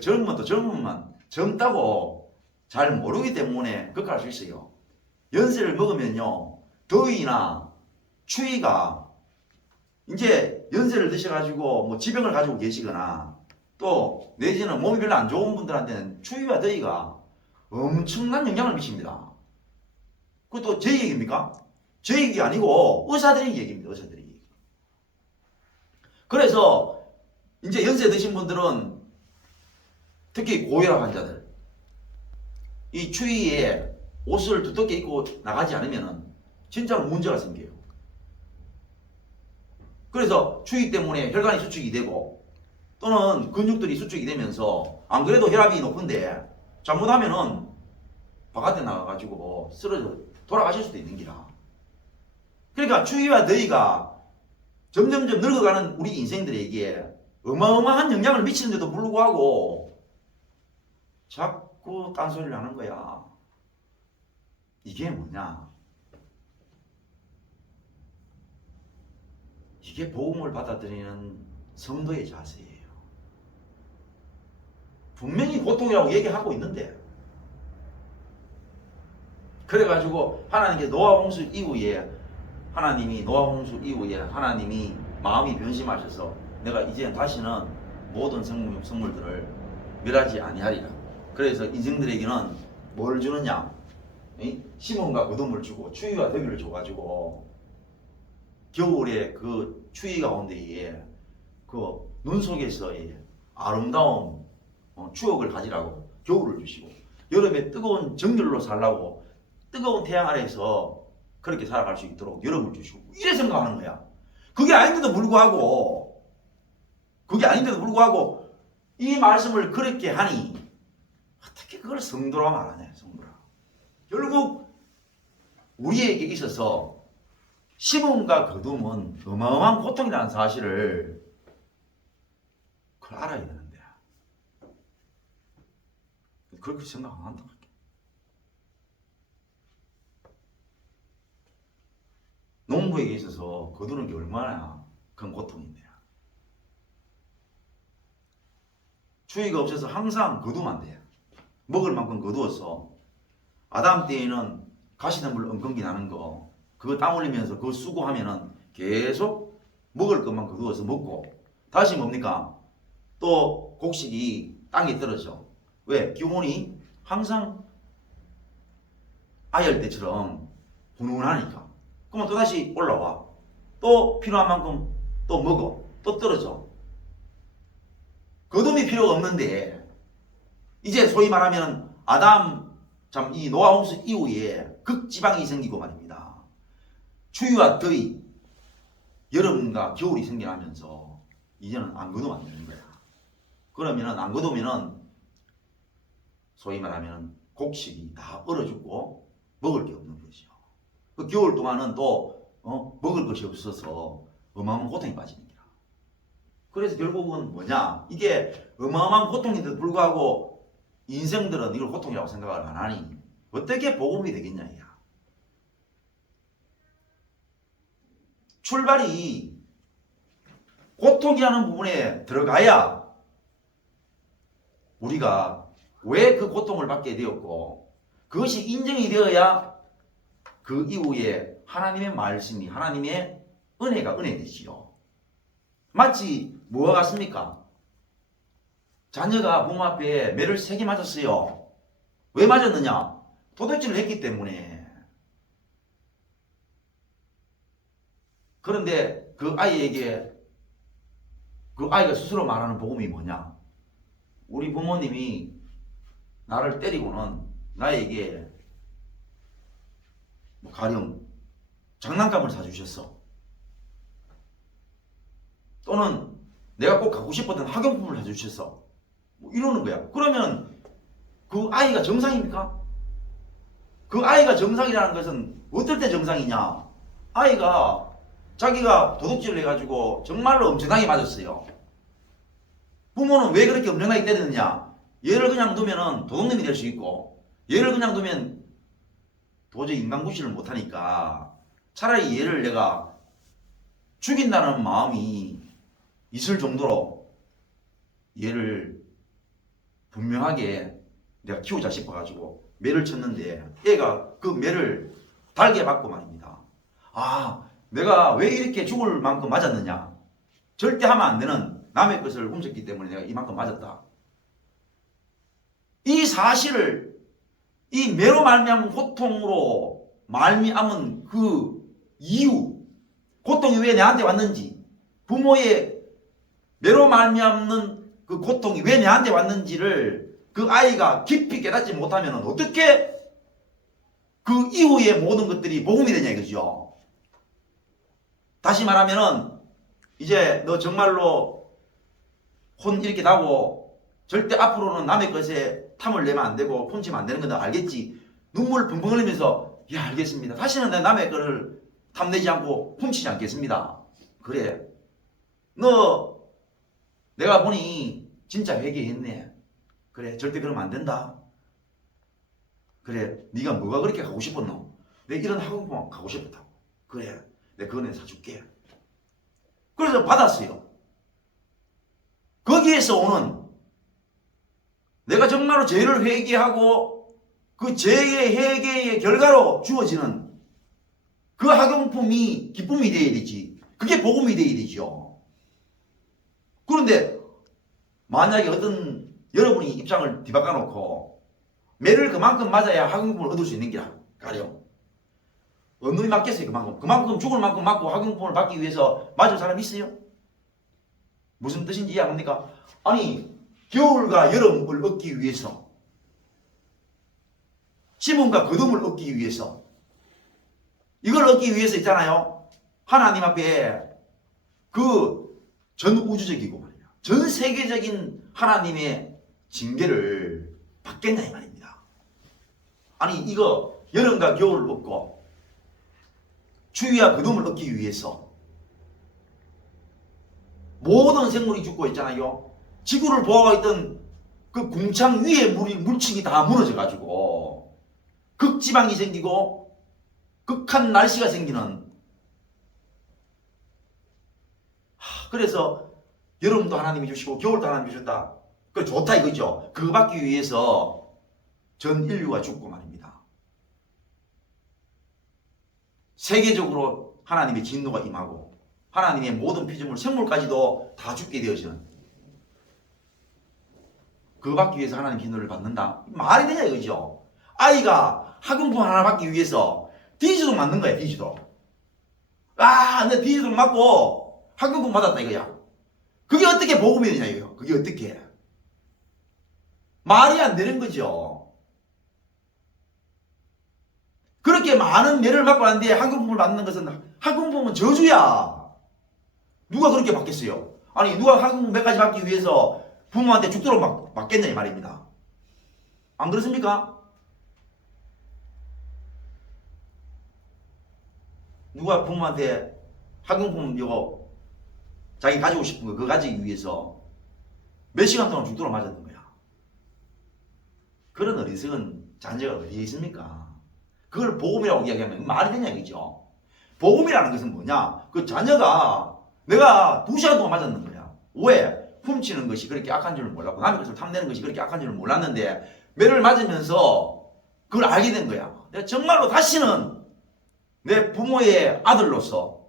젊으면 또 젊으면 젊다고 잘 모르기 때문에 그렇게 할 수 있어요. 연세를 먹으면요, 더위나 추위가 이제 연세를 드셔가지고 뭐 지병을 가지고 계시거나 또 내지는 몸이 별로 안 좋은 분들한테는 추위와 더위가 엄청난 영향을 미칩니다. 그것도 제 얘기입니까? 제 얘기 아니고 의사들의 얘기입니다. 의사들의 얘기. 그래서 이제 연세 드신 분들은 특히 고혈압 환자들, 이 추위에 옷을 두껍게 입고 나가지 않으면 진짜로 문제가 생겨요. 그래서 추위 때문에 혈관이 수축이 되고 또는 근육들이 수축이 되면서 안 그래도 혈압이 높은데 잘못하면은 바깥에 나가가지고 쓰러져 돌아가실 수도 있는 기라. 그러니까 추위와 더위가 점점점 늙어가는 우리 인생들에게 어마어마한 영향을 미치는데도 불구하고 자꾸 딴소리를 하는 거야. 이게 뭐냐? 이게 복음을 받아들이는 성도의 자세예요. 분명히 고통이라고 얘기하고 있는데, 그래가지고 하나님께 노아 홍수 이후에 하나님이 마음이 변심하셔서 내가 이제 다시는 모든 생물들을 멸하지 아니하리라. 그래서 인생들에게는 뭘 주느냐? 심음과 거둠을 주고 추위와 더위를 줘가지고 겨울에 그 추위 가운데에 그 눈 속에서의 아름다운 추억을 가지라고 겨울을 주시고, 여름에 뜨거운 정열로 살라고 뜨거운 태양 아래에서 그렇게 살아갈 수 있도록 여름을 주시고, 이래 생각하는 거야. 그게 아닌데도 불구하고 이 말씀을 그렇게 하니 어떻게 그걸 성도라 말하냐. 성도라. 결국 우리에게 있어서 심음과 거둠은 어마어마한 고통이라는 사실을 그걸 알아야 되는데 그렇게 생각 안 한다. 농부에게 있어서 거두는 게 얼마나 큰 고통인데, 추위가 없어서 항상 거두면 안 돼요. 먹을 만큼 거두어서 아담 때에는 가시덤불 엉겅퀴 나는 거 그거 땀 흘리면서 그거 수고하면은 계속 먹을 것만 거두어서 먹고 다시 뭡니까? 또 곡식이 땅에 떨어져. 왜? 기온이 항상 아열대처럼 훈훈하니까. 그러면 또 다시 올라와. 또 필요한 만큼 또 먹어. 또 떨어져. 거둠이 필요가 없는데 이제 소위 말하면 아담 참 이 노아 홍수 이후에 극지방이 생기고 말입니다. 추위와 더위, 여름과 겨울이 생겨나면서 이제는 안 거두면 안 되는 거야. 그러면은 안 거두면은 소위 말하면 곡식이 다 얼어 죽고 먹을 게 없는 거죠. 그 겨울 동안은 또 먹을 것이 없어서 어마어마한 고통에 빠지는 거야. 그래서 결국은 뭐냐? 이게 어마어마한 고통인데도 불구하고 인생들은 이걸 고통이라고 생각을 안 하니 어떻게 복음이 되겠냐 이야. 출발이 고통이라는 부분에 들어가야 우리가 왜 그 고통을 받게 되었고 그것이 인정이 되어야 그 이후에 하나님의 말씀이 하나님의 은혜가 은혜되지요. 마치 뭐와 같습니까? 자녀가 부모 앞에 매를 3개 맞았어요. 왜 맞았느냐? 도둑질을 했기 때문에. 그런데 그 아이에게 그 아이가 스스로 말하는 복음이 뭐냐? 우리 부모님이 나를 때리고는 나에게 가령 장난감을 사주셨어. 또는 내가 꼭 갖고 싶었던 학용품을 사주셨어. 이러는 거야. 그러면 그 아이가 정상입니까? 그 아이가 정상이라는 것은 어떨 때 정상이냐? 아이가 자기가 도둑질을 해가지고 정말로 엄청나게 맞았어요. 부모는 왜 그렇게 엄청나게 때리느냐? 얘를 그냥 두면은 도둑놈이 될 수 있고 얘를 그냥 두면 도저히 인간구실을 못하니까 차라리 얘를 내가 죽인다는 마음이 있을 정도로 얘를 분명하게 내가 키우자 싶어가지고 매를 쳤는데 얘가 그 매를 달게 맞고 말입니다. 아, 내가 왜 이렇게 죽을 만큼 맞았느냐? 절대 하면 안 되는 남의 것을 훔쳤기 때문에 내가 이만큼 맞았다. 이 사실을 이 매로 말미암은 고통으로 말미암은 그 이유, 고통이 왜 내한테 왔는지, 부모의 매로 말미암는 그 고통이 왜 내한테 왔는지를 그 아이가 깊이 깨닫지 못하면 어떻게 그 이후의 모든 것들이 복음이 되냐 이거죠. 다시 말하면은 이제 너 정말로 혼 이렇게 나고 절대 앞으로는 남의 것에 탐을 내면 안 되고 훔치면 안 되는 건 너 알겠지. 눈물 펑펑 흘리면서 예 알겠습니다. 다시는 내 남의 거를 탐내지 않고 훔치지 않겠습니다. 그래. 너 내가 보니 진짜 회개했네. 그래 절대 그러면 안 된다. 그래 네가 뭐가 그렇게 가고 싶었노? 내가 이런 학원만 가고 싶었다고. 그래 내가 그거 내가 사줄게. 그래서 받았어요. 거기에서 오는 내가 정말로 죄를 회개하고 그 죄의 회개의 결과로 주어지는 그 학용품이 기쁨이 되어야 되지. 그게 복음이 되어야 되죠. 그런데 만약에 어떤 여러분이 입장을 뒤바꿔 놓고 매를 그만큼 맞아야 학용품을 얻을 수 있는 게라 가령 어느 놈이 맞겠어요. 그만큼 죽을 만큼 맞고 학용품을 받기 위해서 맞을 사람 있어요? 무슨 뜻인지 이해 안 합니까? 아니 겨울과 여름을 얻기 위해서 심음과 거둠을 얻기 위해서 이걸 얻기 위해서 있잖아요. 하나님 앞에 그 전 우주적이고 말이야. 전 세계적인 하나님의 징계를 받겠냐 이 말입니다. 아니 이거 여름과 겨울을 얻고 추위와 거둠을 얻기 위해서 모든 생물이 죽고 있잖아요. 지구를 보호하고 있던 그 궁창 위에 물층이 다 무너져가지고 극지방이 생기고 극한 날씨가 생기는 그래서 여름도 하나님이 주시고 겨울도 하나님이 주셨다. 그 좋다 이거죠. 그거 받기 위해서 전 인류가 죽고 말입니다. 세계적으로 하나님의 진노가 임하고 하나님의 모든 피조물 생물까지도 다 죽게 되어지는 그거 받기 위해서 하나님 진노를 받는다. 말이 되냐 이거죠. 아이가 학용품 하나 받기 위해서 디지도 맞는 거야. 디지도. 내 디지도 맞고 학용품 받았다 이거야. 그게 어떻게 복음이 되냐 이거요. 그게 어떻게 말이 안 되는 거죠. 그렇게 많은 매를 맞고 난 뒤에 학용품을 받는 것은 학용품은 저주야. 누가 그렇게 받겠어요? 아니 누가 학용 몇 가지 받기 위해서 부모한테 죽도록 막 맞겠냐 이 말입니다. 안 그렇습니까? 누가 부모한테 학용품 이거 자기 가지고 싶은 거 그거 가지기 위해서 몇 시간 동안 죽도록 맞았던 거야. 그런 어리석은 자녀가 어디에 있습니까? 그걸 복음이라고 이야기하면 말이 되냐 이거죠. 복음이라는 것은 뭐냐? 그 자녀가 내가 2시간 동안 맞았는 거야. 왜? 훔치는 것이 그렇게 악한 줄을 몰랐고 남의 것을 탐내는 것이 그렇게 악한 줄을 몰랐는데 매를 맞으면서 그걸 알게 된 거야. 내가 정말로 다시는 내 부모의 아들로서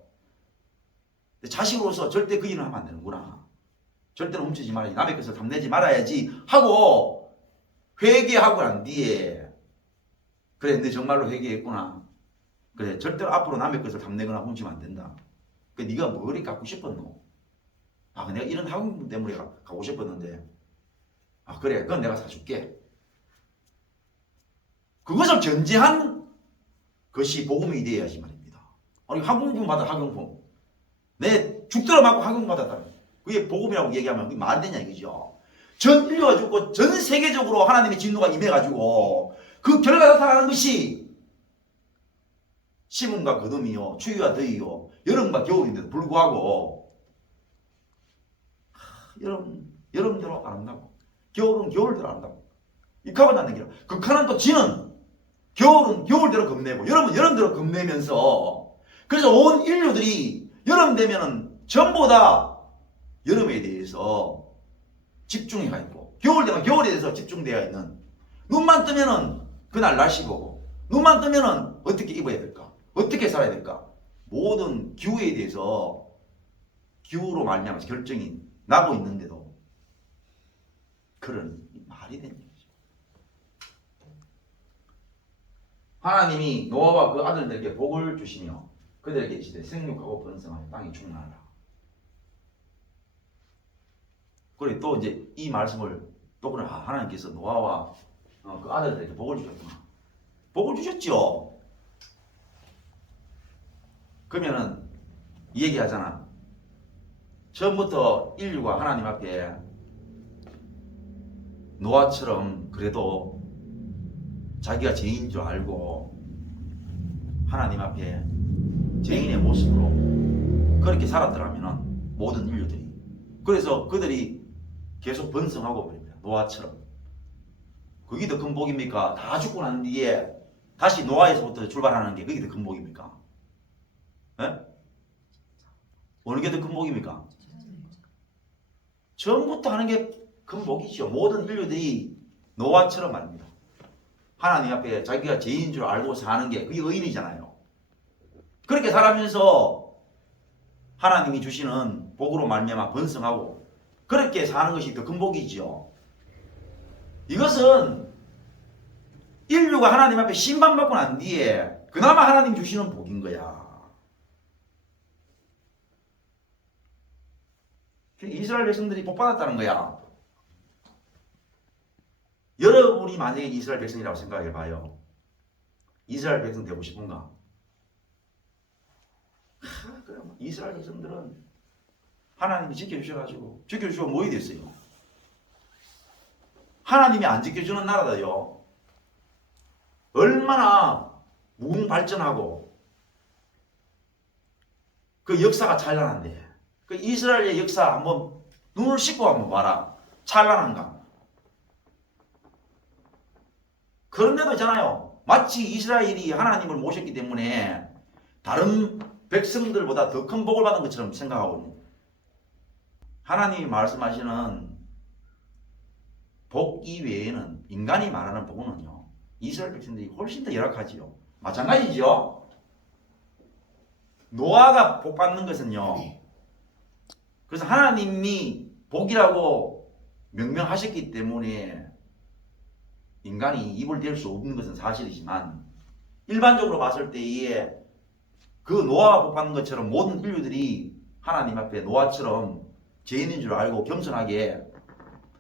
내 자식으로서 절대 그 일을 하면 안 되는구나. 절대로 훔치지 말아야지. 남의 것을 탐내지 말아야지 하고 회개하고 난 뒤에 그래 내 정말로 회개했구나. 그래 절대로 앞으로 남의 것을 탐내거나 훔치면 안 된다. 그 네가 뭘 갖고 싶었노? 아 내가 이런 학원 때문에 가고 싶었는데 아 그래 그건 내가 사줄게. 그것을 전제한 것이 복음이 되어야지 말입니다. 아니 학용품 받아 학용품 내 죽더라 맞고 학용품 받았다. 그게 복음이라고 얘기하면 그게 말이 되냐 이거죠. 전 인류가 죽고 전 세계적으로 하나님의 진노가 임해가지고 그 결과가 나타나는 것이 심음과 거둠이요 추위와 더위요 여름과 겨울인데도 불구하고 여름대로 아름다고 겨울은 겨울대로 아름다고 익하고 낳는 기라 극한은 또 지는 겨울은 겨울대로 겁내고 여름은 여름대로 겁내면서 그래서 온 인류들이 여름 되면은 전부 다 여름에 대해서 집중해 가 있고 겨울 되면 겨울에 대해서 집중되어 있는 눈만 뜨면은 그날 날씨 보고 눈만 뜨면은 어떻게 입어야 될까 어떻게 살아야 될까 모든 기후에 대해서 기후로 말미암아서 결정이 나고 있는데도 그런 말이 되는 거죠. 하나님이 노아와 그 아들들에게 복을 주시며 그들에게 이르시되 생육하고 번성하여 땅에 충만하라. 그래 또 이제 이 말씀을 또 그래 하나님께서 노아와 그 아들들에게 복을 주셨구나. 복을 주셨죠. 그러면은 이 얘기하잖아. 처음부터 인류가 하나님 앞에 노아처럼 그래도 자기가 죄인인 줄 알고 하나님 앞에 죄인의 모습으로 그렇게 살았더라면은 모든 인류들이 그래서 그들이 계속 번성하고 버립니다. 노아처럼. 그게 더 큰 복입니까? 다 죽고 난 뒤에 다시 노아에서부터 출발하는 게 그게 더 큰 복입니까? 예? 어느 게 더 큰 복입니까? 처음부터 하는 게 큰 복이죠. 모든 인류들이 노아처럼 말입니다. 하나님 앞에 자기가 죄인인 줄 알고 사는 게 그게 의인이잖아요. 그렇게 살아면서 하나님이 주시는 복으로 말미암아 번성하고 그렇게 사는 것이 더 큰 복이죠. 이것은 인류가 하나님 앞에 심판받고 난 뒤에 그나마 하나님 주시는 복인 거야. 이스라엘 백성들이 복 받았다는 거야. 여러분이 만약에 이스라엘 백성이라고 생각해 봐요. 이스라엘 백성 되고 싶은가? 그럼 이스라엘 백성들은 하나님이 지켜주셔가지고 지켜주시고 뭐이 됐어요? 하나님이 안 지켜주는 나라다요. 얼마나 무궁발전하고 그 역사가 찬란한데 그 이스라엘의 역사 한번 눈을 씻고 한번 봐라. 찬란한가? 그런데도 있잖아요. 마치 이스라엘이 하나님을 모셨기 때문에 다른 백성들보다 더 큰 복을 받은 것처럼 생각하고 있는 거예요. 하나님이 말씀하시는 복 이외에는 인간이 말하는 복은요. 이스라엘 백성들이 훨씬 더 열악하지요. 마찬가지죠. 노아가 복 받는 것은요. 그래서 하나님이 복이라고 명명하셨기 때문에 인간이 입을 댈 수 없는 것은 사실이지만 일반적으로 봤을 때에 그 노아가 복 받는 것처럼 모든 인류들이 하나님 앞에 노아처럼 죄인인 줄 알고 겸손하게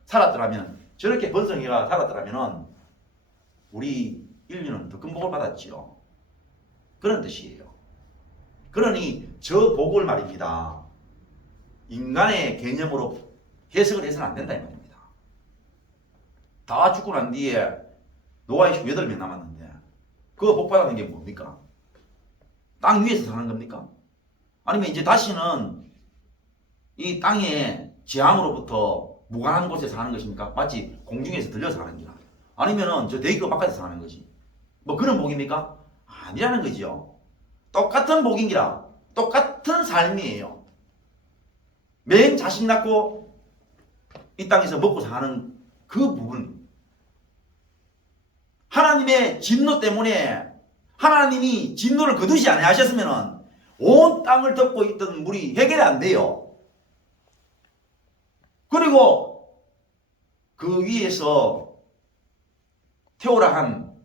살았더라면 저렇게 번성해가 살았더라면 우리 인류는 더 큰 복을 받았지요. 그런 뜻이에요. 그러니 저 복을 말입니다. 인간의 개념으로 해석을 해서는 안 된다 이 말입니다. 다 죽고 난 뒤에 노아의 식구 8명 남았는데 그거 복 받았는 게 뭡니까? 땅 위에서 사는 겁니까? 아니면 이제 다시는 이 땅의 재앙으로부터 무관한 곳에서 사는 것입니까? 마치 공중에서 들려서 사는 기라. 아니면은 저 대기권 바깥에서 사는 거지. 뭐 그런 복입니까? 아니라는 거지요. 똑같은 복인기라. 똑같은 삶이에요. 매일 자식 낳고 이 땅에서 먹고 사는 그 부분. 하나님의 진노 때문에 하나님이 진노를 거두지 아니하셨으면 온 땅을 덮고 있던 물이 해결이 안 돼요. 그리고 그 위에서 태오라 한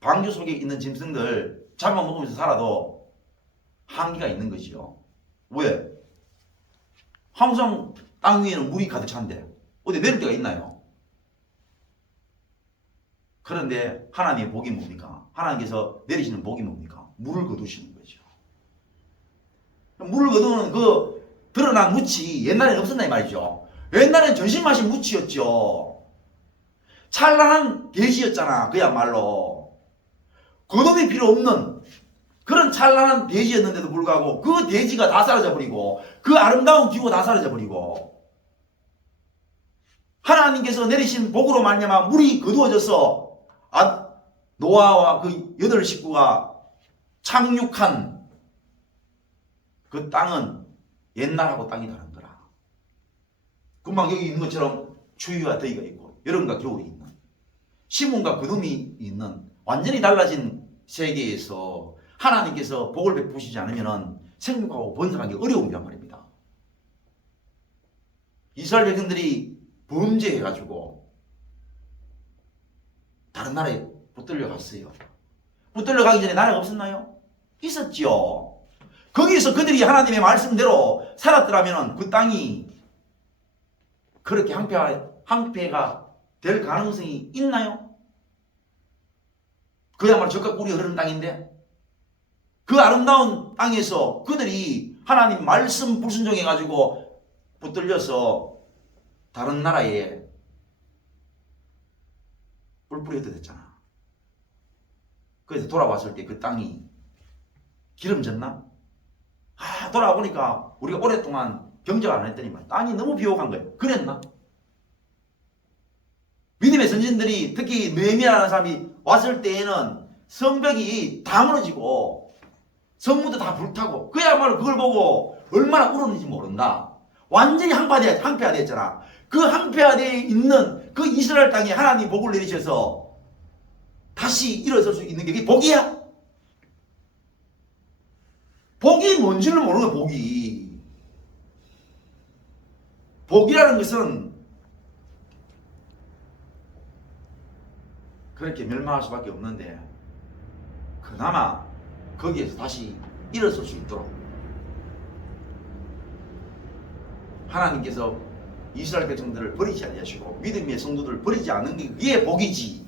방주 속에 있는 짐승들 잡아먹으면서 살아도 한계가 있는 거지요. 왜? 항상 땅 위에는 물이 가득 찬데 어디 내릴 데가 있나요? 그런데 하나님의 복이 뭡니까? 하나님께서 내리시는 복이 뭡니까? 물을 거두시는 거죠. 물을 거두는 그 드러난 묻이 옛날에는 없었나 이 말이죠. 옛날엔 전신마신 묻이였죠. 찬란한 대지였잖아. 그야말로 거둠이 필요 없는 그런 찬란한 대지였는데도 불구하고 그 대지가 다 사라져버리고 그 아름다운 기후가 다 사라져버리고 하나님께서 내리신 복으로 말미암아 물이 거두어져서 노아와 그 8 식구가 착륙한 그 땅은 옛날하고 땅이 다른 거라. 금방 여기 있는 것처럼 추위와 더위가 있고 여름과 겨울이 있는 시몬과 거둠이 있는 완전히 달라진 세계에서 하나님께서 복을 베푸시지 않으면 생육하고 번성하기 어려운 단 말입니다. 이스라엘 백성들이 범죄해가지고 다른 나라에 붙들려 갔어요. 붙들려 가기 전에 나라가 없었나요? 있었죠. 거기서 그들이 하나님의 말씀대로 살았더라면 그 땅이 그렇게 황폐가 될 가능성이 있나요? 그야말로 적과 꿀이 흐르는 땅인데 그 아름다운 땅에서 그들이 하나님 말씀 불순종해가지고 붙들려서 다른 나라에 뿔뿔이 흩어졌잖아. 그래서 돌아왔을 때 그 땅이 기름졌나? 돌아보니까 우리가 오랫동안 경제를 안 했더니만 땅이 너무 비옥한 거예요. 그랬나? 믿음의 선진들이 특히 느헤미야라는 사람이 왔을 때에는 성벽이 다 무너지고 성문도 다 불타고 그야말로 그걸 보고 얼마나 울었는지 모른다. 완전히 항폐화되었잖아. 그 항폐화되어 있는 그 이스라엘 땅에 하나님 복을 내리셔서 다시 일어설 수 있는 게 복이야? 복이 뭔지를 모르는 거야. 복이라는 것은 그렇게 멸망할 수밖에 없는데 그나마 거기에서 다시 일어설 수 있도록 하나님께서 이스라엘 백성들을 버리지 아니하시고 믿음의 성도들을 버리지 않는 게 그게 복이지.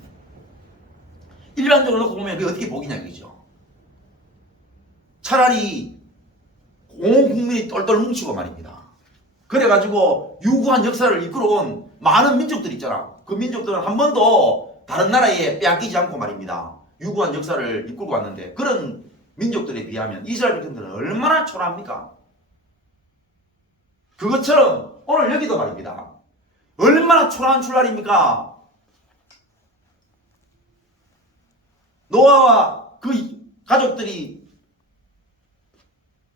일반적으로 놓고 보면 그게 어떻게 복이냐 이거죠. 차라리 온 국민이 똘똘 뭉치고 말입니다. 그래가지고 유구한 역사를 이끌어온 많은 민족들이 있잖아. 그 민족들은 한 번도 다른 나라에 빼앗기지 않고 말입니다. 유구한 역사를 이끌고 왔는데 그런 민족들에 비하면 이스라엘 백성들은 얼마나 초라합니까? 그것처럼 오늘 여기도 말입니다. 얼마나 초라한 출날입니까? 노아와 그 가족들이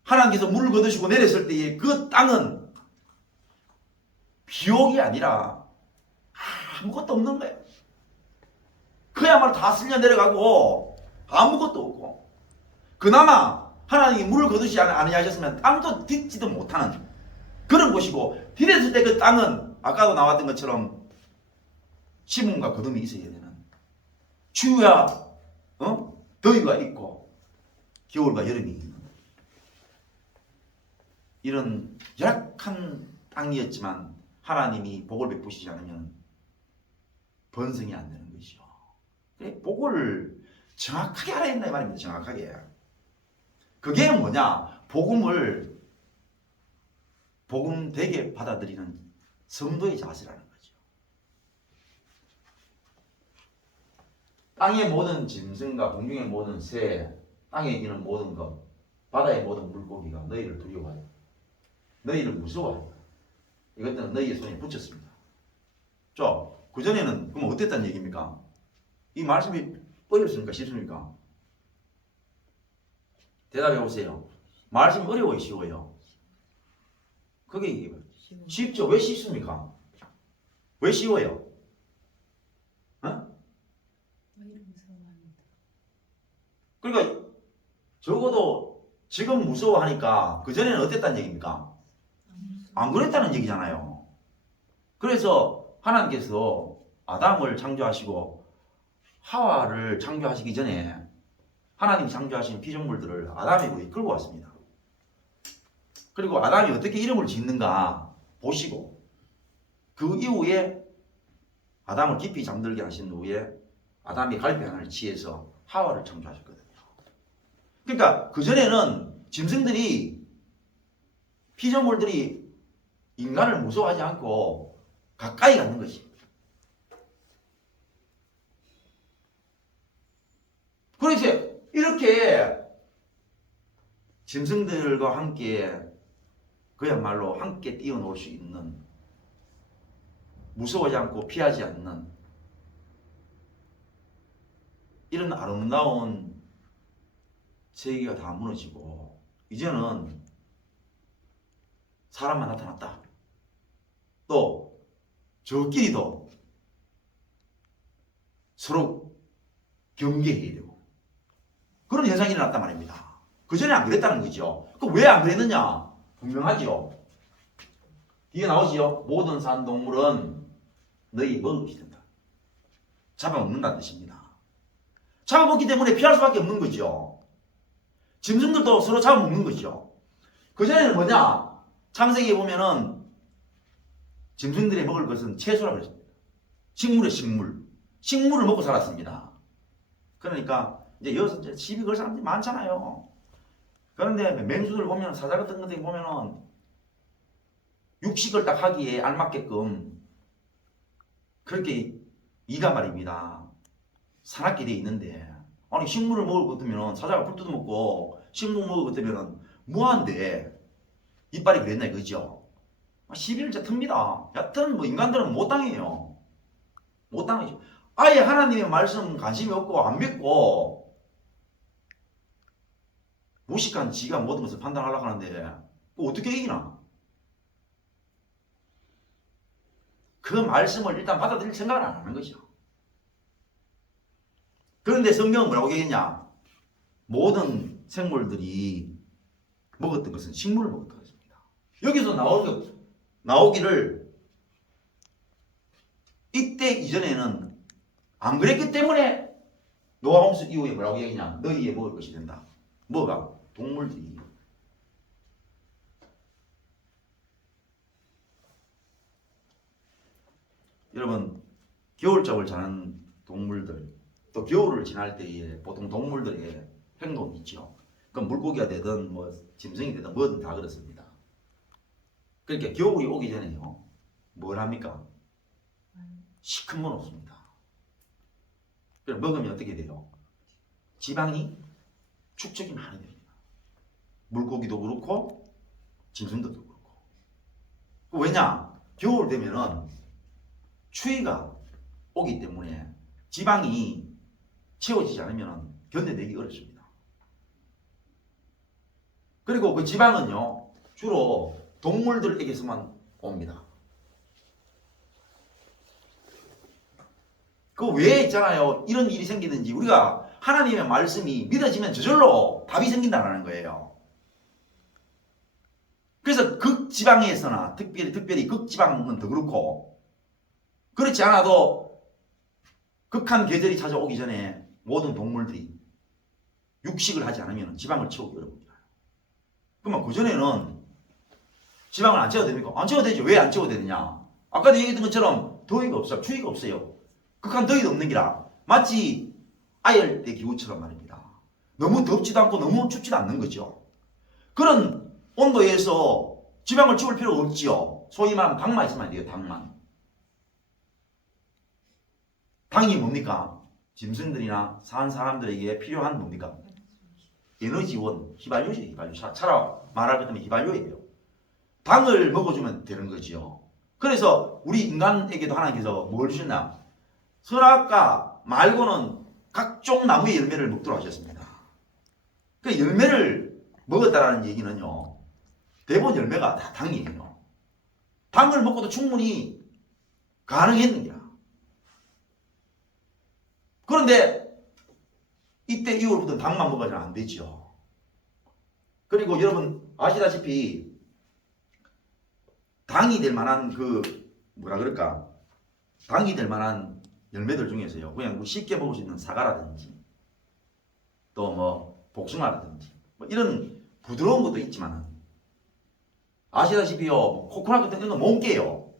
하나님께서 물을 거두시고 내렸을 때의 그 땅은 비옥이 아니라 아무것도 없는 거예요. 그야말로 다 쓸려 내려가고 아무것도 없고 그나마 하나님이 물을 거두시 아니하셨으면 땅도 딛지도 못하는 그런 곳이고 딛었을 때 그 땅은 아까도 나왔던 것처럼 시몬과 거둠이 있어야 되는 추위와 더위가 있고 겨울과 여름이 있는 이런 열악한 땅이었지만 하나님이 복을 베푸시지 않으면 번성이 안 되는 것이죠. 복을 정확하게 알아야 된다 이 말입니다. 정확하게. 그게 뭐냐? 복음을 복음 되게 받아들이는 성도의 자세라는 거죠. 땅의 모든 짐승과 공중의 모든 새, 땅에 있는 모든 것, 바다의 모든 물고기가 너희를 두려워하여 너희를 무서워하여 이것들은 너희의 손에 붙였습니다. 자, 그전에는 그럼 어땠다는 얘기입니까? 이 말씀이 어렵습니까? 쉽습니까? 대답해 보세요. 말씀이 어려워요? 쉬워요? 그게 이게 쉽죠? 왜 쉽습니까? 왜 쉬워요? 어? 그러니까 적어도 지금 무서워하니까 그전에는 어땠다는 얘기입니까? 안 그랬다는 얘기잖아요. 그래서 하나님께서 아담을 창조하시고 하와를 창조하시기 전에 하나님이 창조하신 피조물들을 아담에게 이끌고 왔습니다. 그리고 아담이 어떻게 이름을 짓는가 보시고 그 이후에 아담을 깊이 잠들게 하신 후에 아담이 갈피 하나를 취해서 하와를 창조하셨거든요. 그러니까 그전에는 짐승들이 피조물들이 인간을 무서워하지 않고 가까이 가는 것이. 그래서 이렇게 짐승들과 함께 그야말로 함께 뛰어놀 수 있는 무서워하지 않고 피하지 않는 이런 아름다운 세계가 다 무너지고 이제는 사람만 나타났다. 또 저끼리도 서로 경계해야 되고 그런 현상이 일어났단 말입니다. 그전에 안 그랬다는 거죠. 그럼 왜 안 그랬느냐? 분명하죠. 뒤에 나오지요. 모든 산 동물은 너희 먹을 것이 된다. 잡아먹는다는 뜻입니다. 잡아먹기 때문에 피할 수밖에 없는 거죠. 짐승들도 서로 잡아먹는 거죠. 그전에는 뭐냐? 창세기에 보면은 짐승들이 먹을 것은 채소라고 했습니다. 식물의 식물. 식물을 먹고 살았습니다. 그러니까 이제 여기서 시비 걸 사람들이 많잖아요. 그런데 맹수들 보면 사자 같은 것들 보면은 육식을 딱 하기에 알맞게끔 그렇게 이가 말입니다. 사납게 되어 있는데 아니 식물을 먹을 것 같으면 사자가 풀 뜯어먹고 식물 먹을 것 같으면 뭐한데 이빨이 그랬나 이거죠. 시비를 진짜 틉니다. 여튼 뭐 인간들은 못 당해요. 못 당하죠. 아예 하나님의 말씀 관심이 없고 안 믿고 무식한 지가 모든 것을 판단하려고 하는데 어떻게 이기나? 그 말씀을 일단 받아들일 생각을 안 하는 거죠. 그런데 성경은 뭐라고 얘기했냐? 모든 생물들이 먹었던 것은 식물을 먹었던 것입니다. 여기서 나오기를 이때 이전에는 안 그랬기 때문에 노아 홍수 이후에 뭐라고 얘기했냐? 너희의 먹을 것이 된다. 뭐가? 동물들이. 여러분 겨울잠을 자는 동물들 또 겨울을 지날 때에 보통 동물들의 행동이 있죠. 그럼 물고기가 되든 뭐 짐승이 되든 뭐든 다 그렇습니다. 그러니까 겨울이 오기 전에요. 뭘 합니까? 시큰문 없습니다. 그럼 먹으면 어떻게 돼요? 지방이 축적이 많이 됩니다. 물고기도 그렇고 짐승들도 그렇고. 왜냐? 겨울 되면은 추위가 오기 때문에 지방이 채워지지 않으면 견뎌내기 어렵습니다. 그리고 그 지방은요 주로 동물들에게서만 옵니다. 그 왜 있잖아요. 이런 일이 생기든지 우리가 하나님의 말씀이 믿어지면 저절로 답이 생긴다는 거예요. 그래서 극지방에서나 특별히 극지방은 더 그렇고 그렇지 않아도 극한 계절이 찾아오기 전에 모든 동물들이 육식을 하지 않으면 지방을 채우기 어렵습니다. 그러면 그전에는 지방을 안 채워도 됩니까? 안 채워도 되죠. 왜 안 채워도 되느냐? 아까도 얘기했던 것처럼 더위가 없어요. 추위가 없어요. 극한 더위도 없는 기라 마치 아열대 기후처럼 말입니다. 너무 덥지도 않고 너무 춥지도 않는 거죠. 그런 온도에서 지방을 지울 필요 없지요. 소위 말하면 당만 있으면 안 돼요. 당만. 당이 뭡니까? 짐승들이나 사는 사람들에게 필요한 뭡니까? 에너지원, 휘발유죠. 휘발유. 차라 말할 것 때문에 휘발유예요. 당을 먹어주면 되는 거지요. 그래서 우리 인간에게도 하나님께서 뭘 주셨나? 선악과 말고는 각종 나무의 열매를 먹도록 하셨습니다. 그 열매를 먹었다라는 얘기는요, 대부분 열매가 다 당이에요. 당을 먹고도 충분히 가능했느냐. 그런데 이때 이후로부터는 당만 먹어서는 안 되죠. 그리고 여러분 아시다시피 당이 될 만한 당이 될 만한 열매들 중에서요, 그냥 쉽게 먹을 수 있는 사과라든지 또 뭐 복숭아라든지 뭐 이런 부드러운 것도 있지만 아시다시피요, 코코넛 같은 건 못 깨요.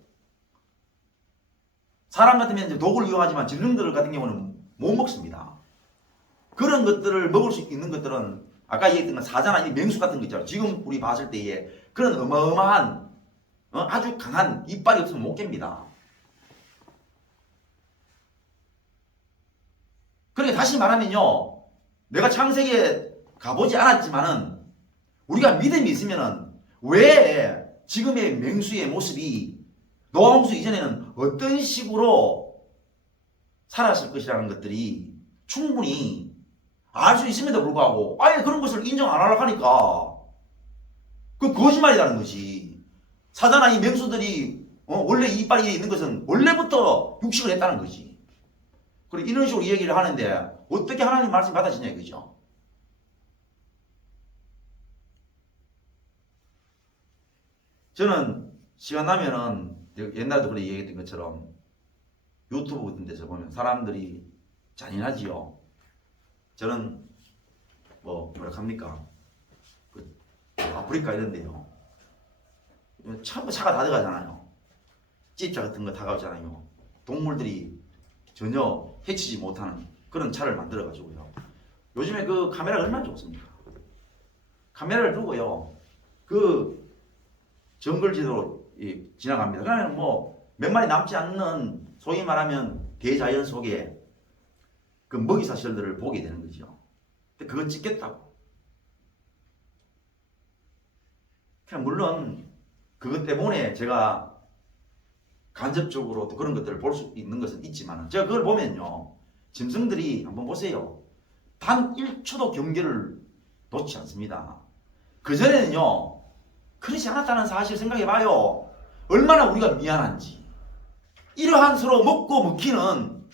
사람 같으면 이제 독을 이용하지만 질병들 같은 경우는 못 먹습니다. 그런 것들을 먹을 수 있는 것들은 아까 얘기했던 건 사자나 이 맹수 같은 거 있잖아요. 지금 우리 봤을 때에 그런 어마어마한 아주 강한 이빨이 없으면 못 깹니다. 그러니까 다시 말하면요, 내가 창세기에 가보지 않았지만은 우리가 믿음이 있으면은 왜 지금의 맹수의 모습이 노아 홍수 이전에는 어떤 식으로 살았을 것이라는 것들이 충분히 알 수 있음에도 불구하고 아예 그런 것을 인정 안 하려고 하니까 그 거짓말이라는 거지. 사자나 이 맹수들이 원래 이빨이 있는 것은 원래부터 육식을 했다는 거지. 그리고 이런 식으로 얘기를 하는데 어떻게 하나님 말씀이 받아지냐 이거죠. 저는 시간 나면은 옛날에도 그렇게 얘기했던 것처럼 유튜브 같은 데서 보면 사람들이 잔인하지요. 저는 뭐라 합니까? 아프리카 이런 데요. 전부 차가 다 들어가잖아요. 집차 같은 거 다가오잖아요. 동물들이 전혀 해치지 못하는 그런 차를 만들어 가지고요. 요즘에 그 카메라가 얼마나 좋습니까? 카메라를 두고요, 그 정글지대로 지나갑니다. 그러면 뭐 몇 마리 남지 않는 소위 말하면 대자연 속에 그 먹이 사슬들을 보게 되는 거죠. 근데 그거 찍겠다고. 그냥 물론 그것 때문에 제가 간접적으로 또 그런 것들을 볼 수 있는 것은 있지만 제가 그걸 보면요, 짐승들이 한번 보세요. 단 1초도 경계를 놓지 않습니다. 그전에는요, 그렇지 않았다는 사실 생각해봐요. 얼마나 우리가 미안한지. 이러한 서로 먹고 먹히는,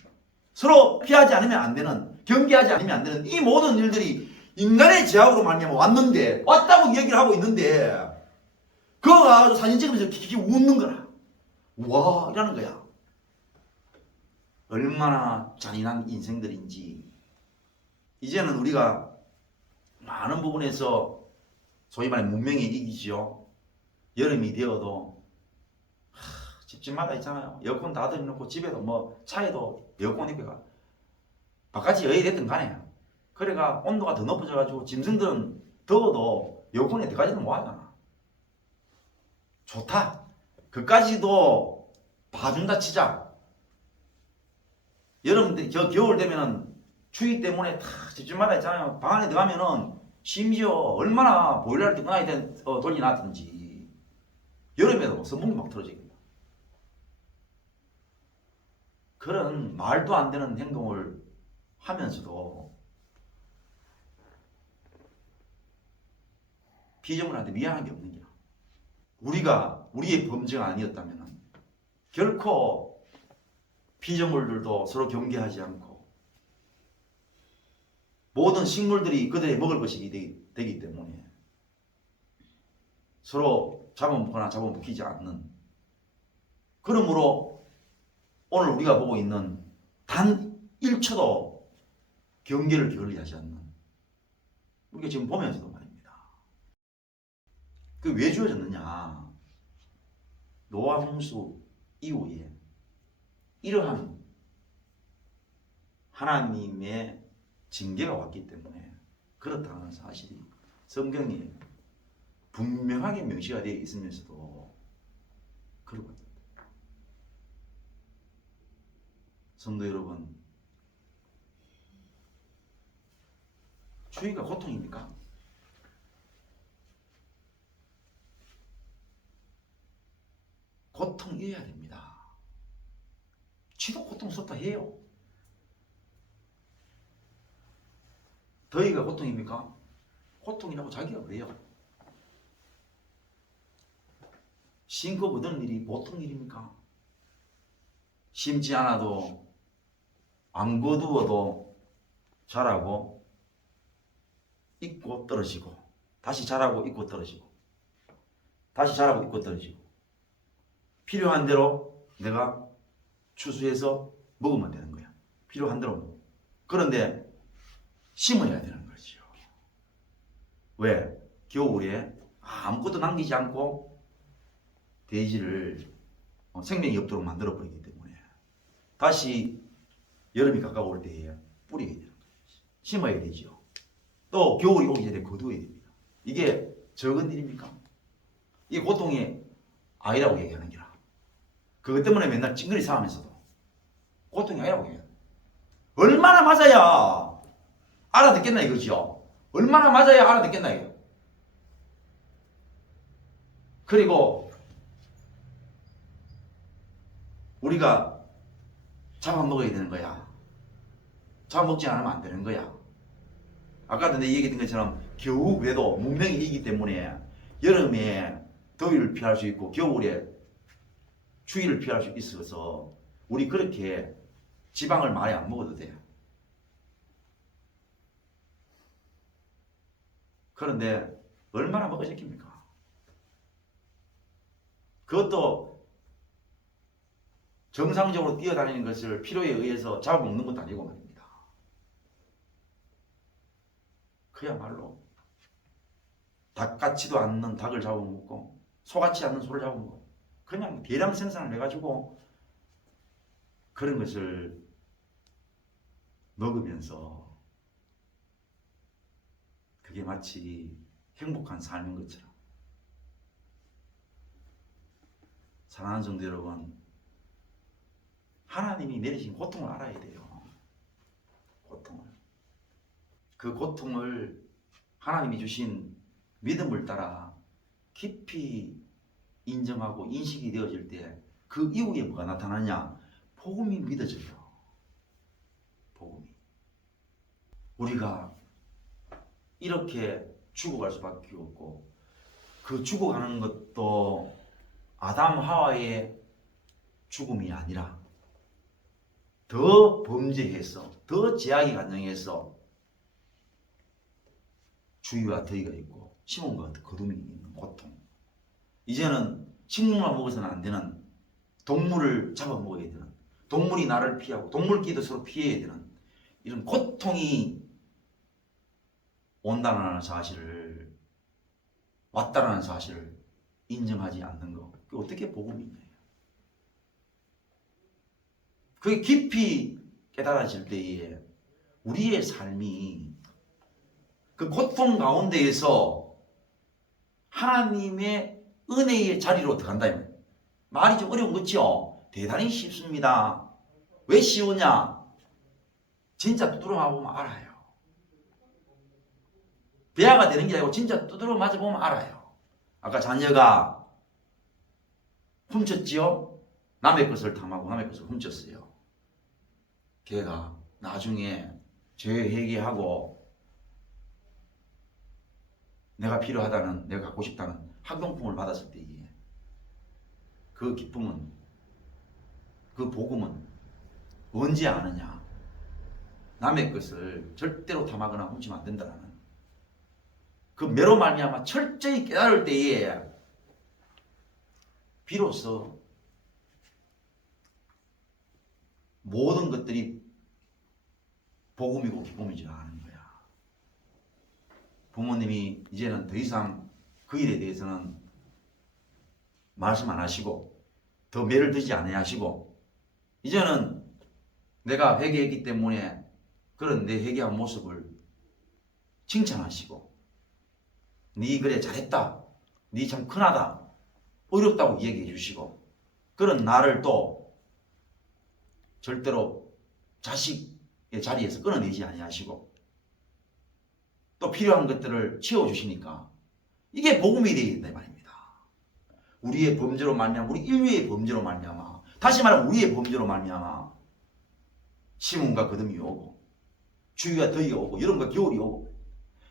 서로 피하지 않으면 안 되는, 경계하지 않으면 안 되는 이 모든 일들이 인간의 제약으로 말미암아 왔는데, 왔다고 얘기를 하고 있는데 그거 가지고 사진 찍으면서 키키키 웃는 거라. 와, 이라는 거야. 얼마나 잔인한 인생들인지. 이제는 우리가 많은 부분에서 소위 말해 문명에 이기죠. 여름이 되어도 집집마다 있잖아요. 에어컨 다 들여놓고 집에도 뭐 차에도 에어컨 있고 바깥이 여의 됐든 간에 그래가 온도가 더 높아져가지고 짐승들은 더워도 에어컨에 들어가지는 못하잖아. 좋다. 그까지도 봐준다 치자. 저 겨울 되면은 추위 때문에 다 집집마다 있잖아요. 방 안에 들어가면은 심지어 얼마나 보일러를 뜨거나 돌려놨든지 여름에도 선풍기 막 틀어지거든요. 그런 말도 안 되는 행동을 하면서도 피조물한테 미안한 게 없는 거야. 우리의 범죄가 아니었다면 결코 피조물들도 서로 경계하지 않고 모든 식물들이 그들의 먹을 것이 되기 때문에 서로 잡아먹거나 잡아먹히지 않는, 그러므로 오늘 우리가 보고 있는 단 1초도 경계를 게을리하지 않는, 우리가 지금 보면서도 말입니다. 그 왜 주어졌느냐? 노아 홍수 이후에 이러한 하나님의 징계가 왔기 때문에 그렇다는 사실이 성경에 분명하게 명시가 되어 있으면서도 그러거든요. 성도 여러분, 추위가 고통입니까? 고통이어야 됩니다. 추위도 고통스럽다 해요. 더위가 고통입니까? 고통이라고 자기가 그래요. 신고 얻는 일이 보통 일입니까? 심지 않아도 안 거두어도 자라고 있고 떨어지고 다시 자라고 있고 떨어지고 다시 자라고 있고 떨어지고 필요한 대로 내가 추수해서 먹으면 되는 거야. 필요한 대로. 그런데 심어야 되는 거죠. 왜? 겨울에 아무것도 남기지 않고 대지를 생명이 없도록 만들어 버리기 때문에 다시 여름이 가까울 때에 뿌리게 되는 거예요. 심어야 되죠. 또 겨울이 오기 전에 거두어야 됩니다. 이게 적은 일입니까? 이게 고통이 아니라고 얘기하는 게라. 그것 때문에 맨날 찡그리 싸우면서도 고통이 아니라고 얘기해요. 얼마나 맞아야 알아듣겠나 이거죠. 얼마나 맞아야 알아듣겠나 이거. 그리고 우리가 잡아먹어야 되는 거야. 잡아먹지 않으면 안 되는 거야. 아까도 내 얘기했던 것처럼 겨우 그래도 문명이 이기 때문에 여름에 더위를 피할 수 있고 겨울에 추위를 피할 수 있어서 우리 그렇게 지방을 많이 안 먹어도 돼요. 그런데 얼마나 먹어졌습니까? 그것도 정상적으로 뛰어다니는 것을 필요에 의해서 잡아먹는 것도 아니고 말입니다. 그야말로 닭같지도 않는 닭을 잡아먹고 소같지 않는 소를 잡아먹고 그냥 대량 생산을 해가지고 그런 것을 먹으면서 그게 마치 행복한 삶인 것처럼. 사랑하는 성도 여러분, 하나님이 내리신 고통을 알아야 돼요. 고통을. 그 고통을 하나님이 주신 믿음을 따라 깊이 인정하고 인식이 되어질 때 그 이후에 뭐가 나타나냐? 복음이 믿어져요. 복음이. 우리가 이렇게 죽어갈 수밖에 없고 그 죽어가는 것도 아담 하와의 죽음이 아니라 더 범죄해서 더 제약이 간영해서 주위와 더위가 있고 시몬과 거둠이 있는 고통. 이제는 식물만 먹어서는 안 되는 동물을 잡아먹어야 되는 동물이 나를 피하고 동물끼리도 서로 피해야 되는 이런 고통이 온다는 사실을 왔다라는 사실을 인정하지 않는 것. 그게 어떻게 복음이 있나요? 그게 깊이 깨달아질 때에 우리의 삶이 그 고통 가운데에서 하나님의 은혜의 자리로 들어간다. 말이 좀 어려운 거죠? 대단히 쉽습니다. 왜 쉬우냐? 진짜 두드려 맞아보면 알아요. 배아가 되는 게 아니고 진짜 두드려 맞아보면 알아요. 아까 자녀가 훔쳤지요? 남의 것을 탐하고 남의 것을 훔쳤어요. 걔가 나중에 죄 회개하고 내가 필요하다는, 내가 갖고 싶다는 학용품을 받았을 때에 그 기쁨은, 그 복음은 언제 아느냐? 남의 것을 절대로 탐하거나 훔치면 안 된다는 그 매로 말미암아 철저히 깨달을 때에 비로소 모든 것들이 복음이고 기쁨이지 않은 거야. 부모님이 이제는 더 이상 그 일에 대해서는 말씀 안 하시고 더 매를 드지 않으시고 이제는 내가 회개했기 때문에 그런 내 회개한 모습을 칭찬하시고 네 그래 잘했다 네 참 큰하다, 어렵다고 얘기해 주시고, 그런 나를 또 절대로 자식의 자리에서 끊어내지 아니하시고 또 필요한 것들을 채워주시니까 이게 복음이 되어야 된다 말입니다. 우리의 범죄로 말미암아, 우리 인류의 범죄로 말미암아, 다시 말하면 우리의 범죄로 말미암아 시문과 거듭이 오고 추위와 더위가 오고 여름과 겨울이 오고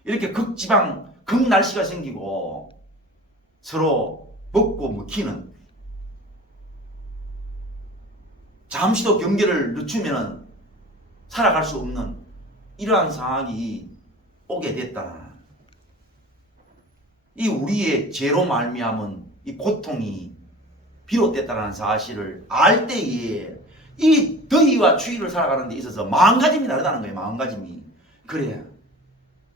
이렇게 극지방 극날씨가 생기고 서로 먹고 먹히는, 잠시도 경계를 늦추면 살아갈 수 없는 이러한 상황이 오게 됐다는, 이 우리의 죄로 말미암은 이 고통이 비롯됐다는 사실을 알 때에 이 더위와 추위를 살아가는 데 있어서 마음가짐이 다르다는 거예요. 마음가짐이. 그래,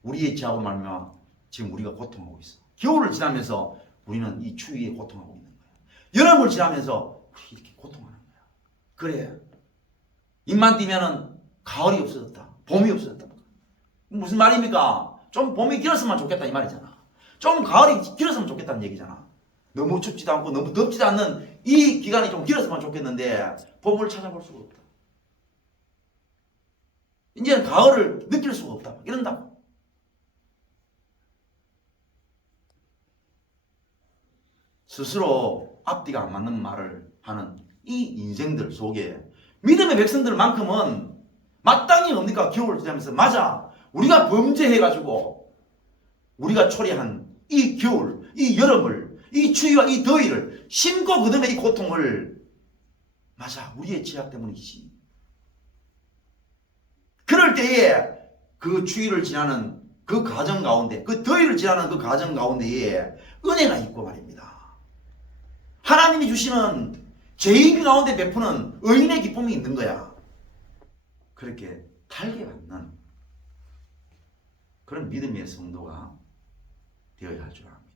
우리의 죄로 말미암아 지금 우리가 고통하고 있어. 겨울을 지나면서 우리는 이 추위에 고통하고 있는 거야. 여름을 지나면서 우리 이렇게 고통하는 거야. 그래, 입만 띄면은 가을이 없어졌다, 봄이 없어졌다. 무슨 말입니까? 좀 봄이 길었으면 좋겠다 이 말이잖아. 좀 가을이 길었으면 좋겠다는 얘기잖아. 너무 춥지도 않고 너무 덥지도 않는 이 기간이 좀 길었으면 좋겠는데 봄을 찾아볼 수가 없다. 이제는 가을을 느낄 수가 없다, 이런다. 스스로 앞뒤가 안 맞는 말을 하는 이 인생들 속에 믿음의 백성들만큼은 마땅히 뭡니까? 겨울을 지나면서 맞아, 우리가 범죄해가지고 우리가 초래한 이 겨울, 이 여름을, 이 추위와 이 더위를 심고 그다음에 이 고통을, 맞아, 우리의 죄악 때문이지. 그럴 때에 그 추위를 지나는 그 과정 가운데, 그 더위를 지나는 그 과정 가운데에 은혜가 있고 말입니다. 하나님이 주시는 죄인 가운데 베푸는 의인의 기쁨이 있는 거야. 그렇게 달게 받는 그런 믿음의 성도가 되어야 할 줄 압니다.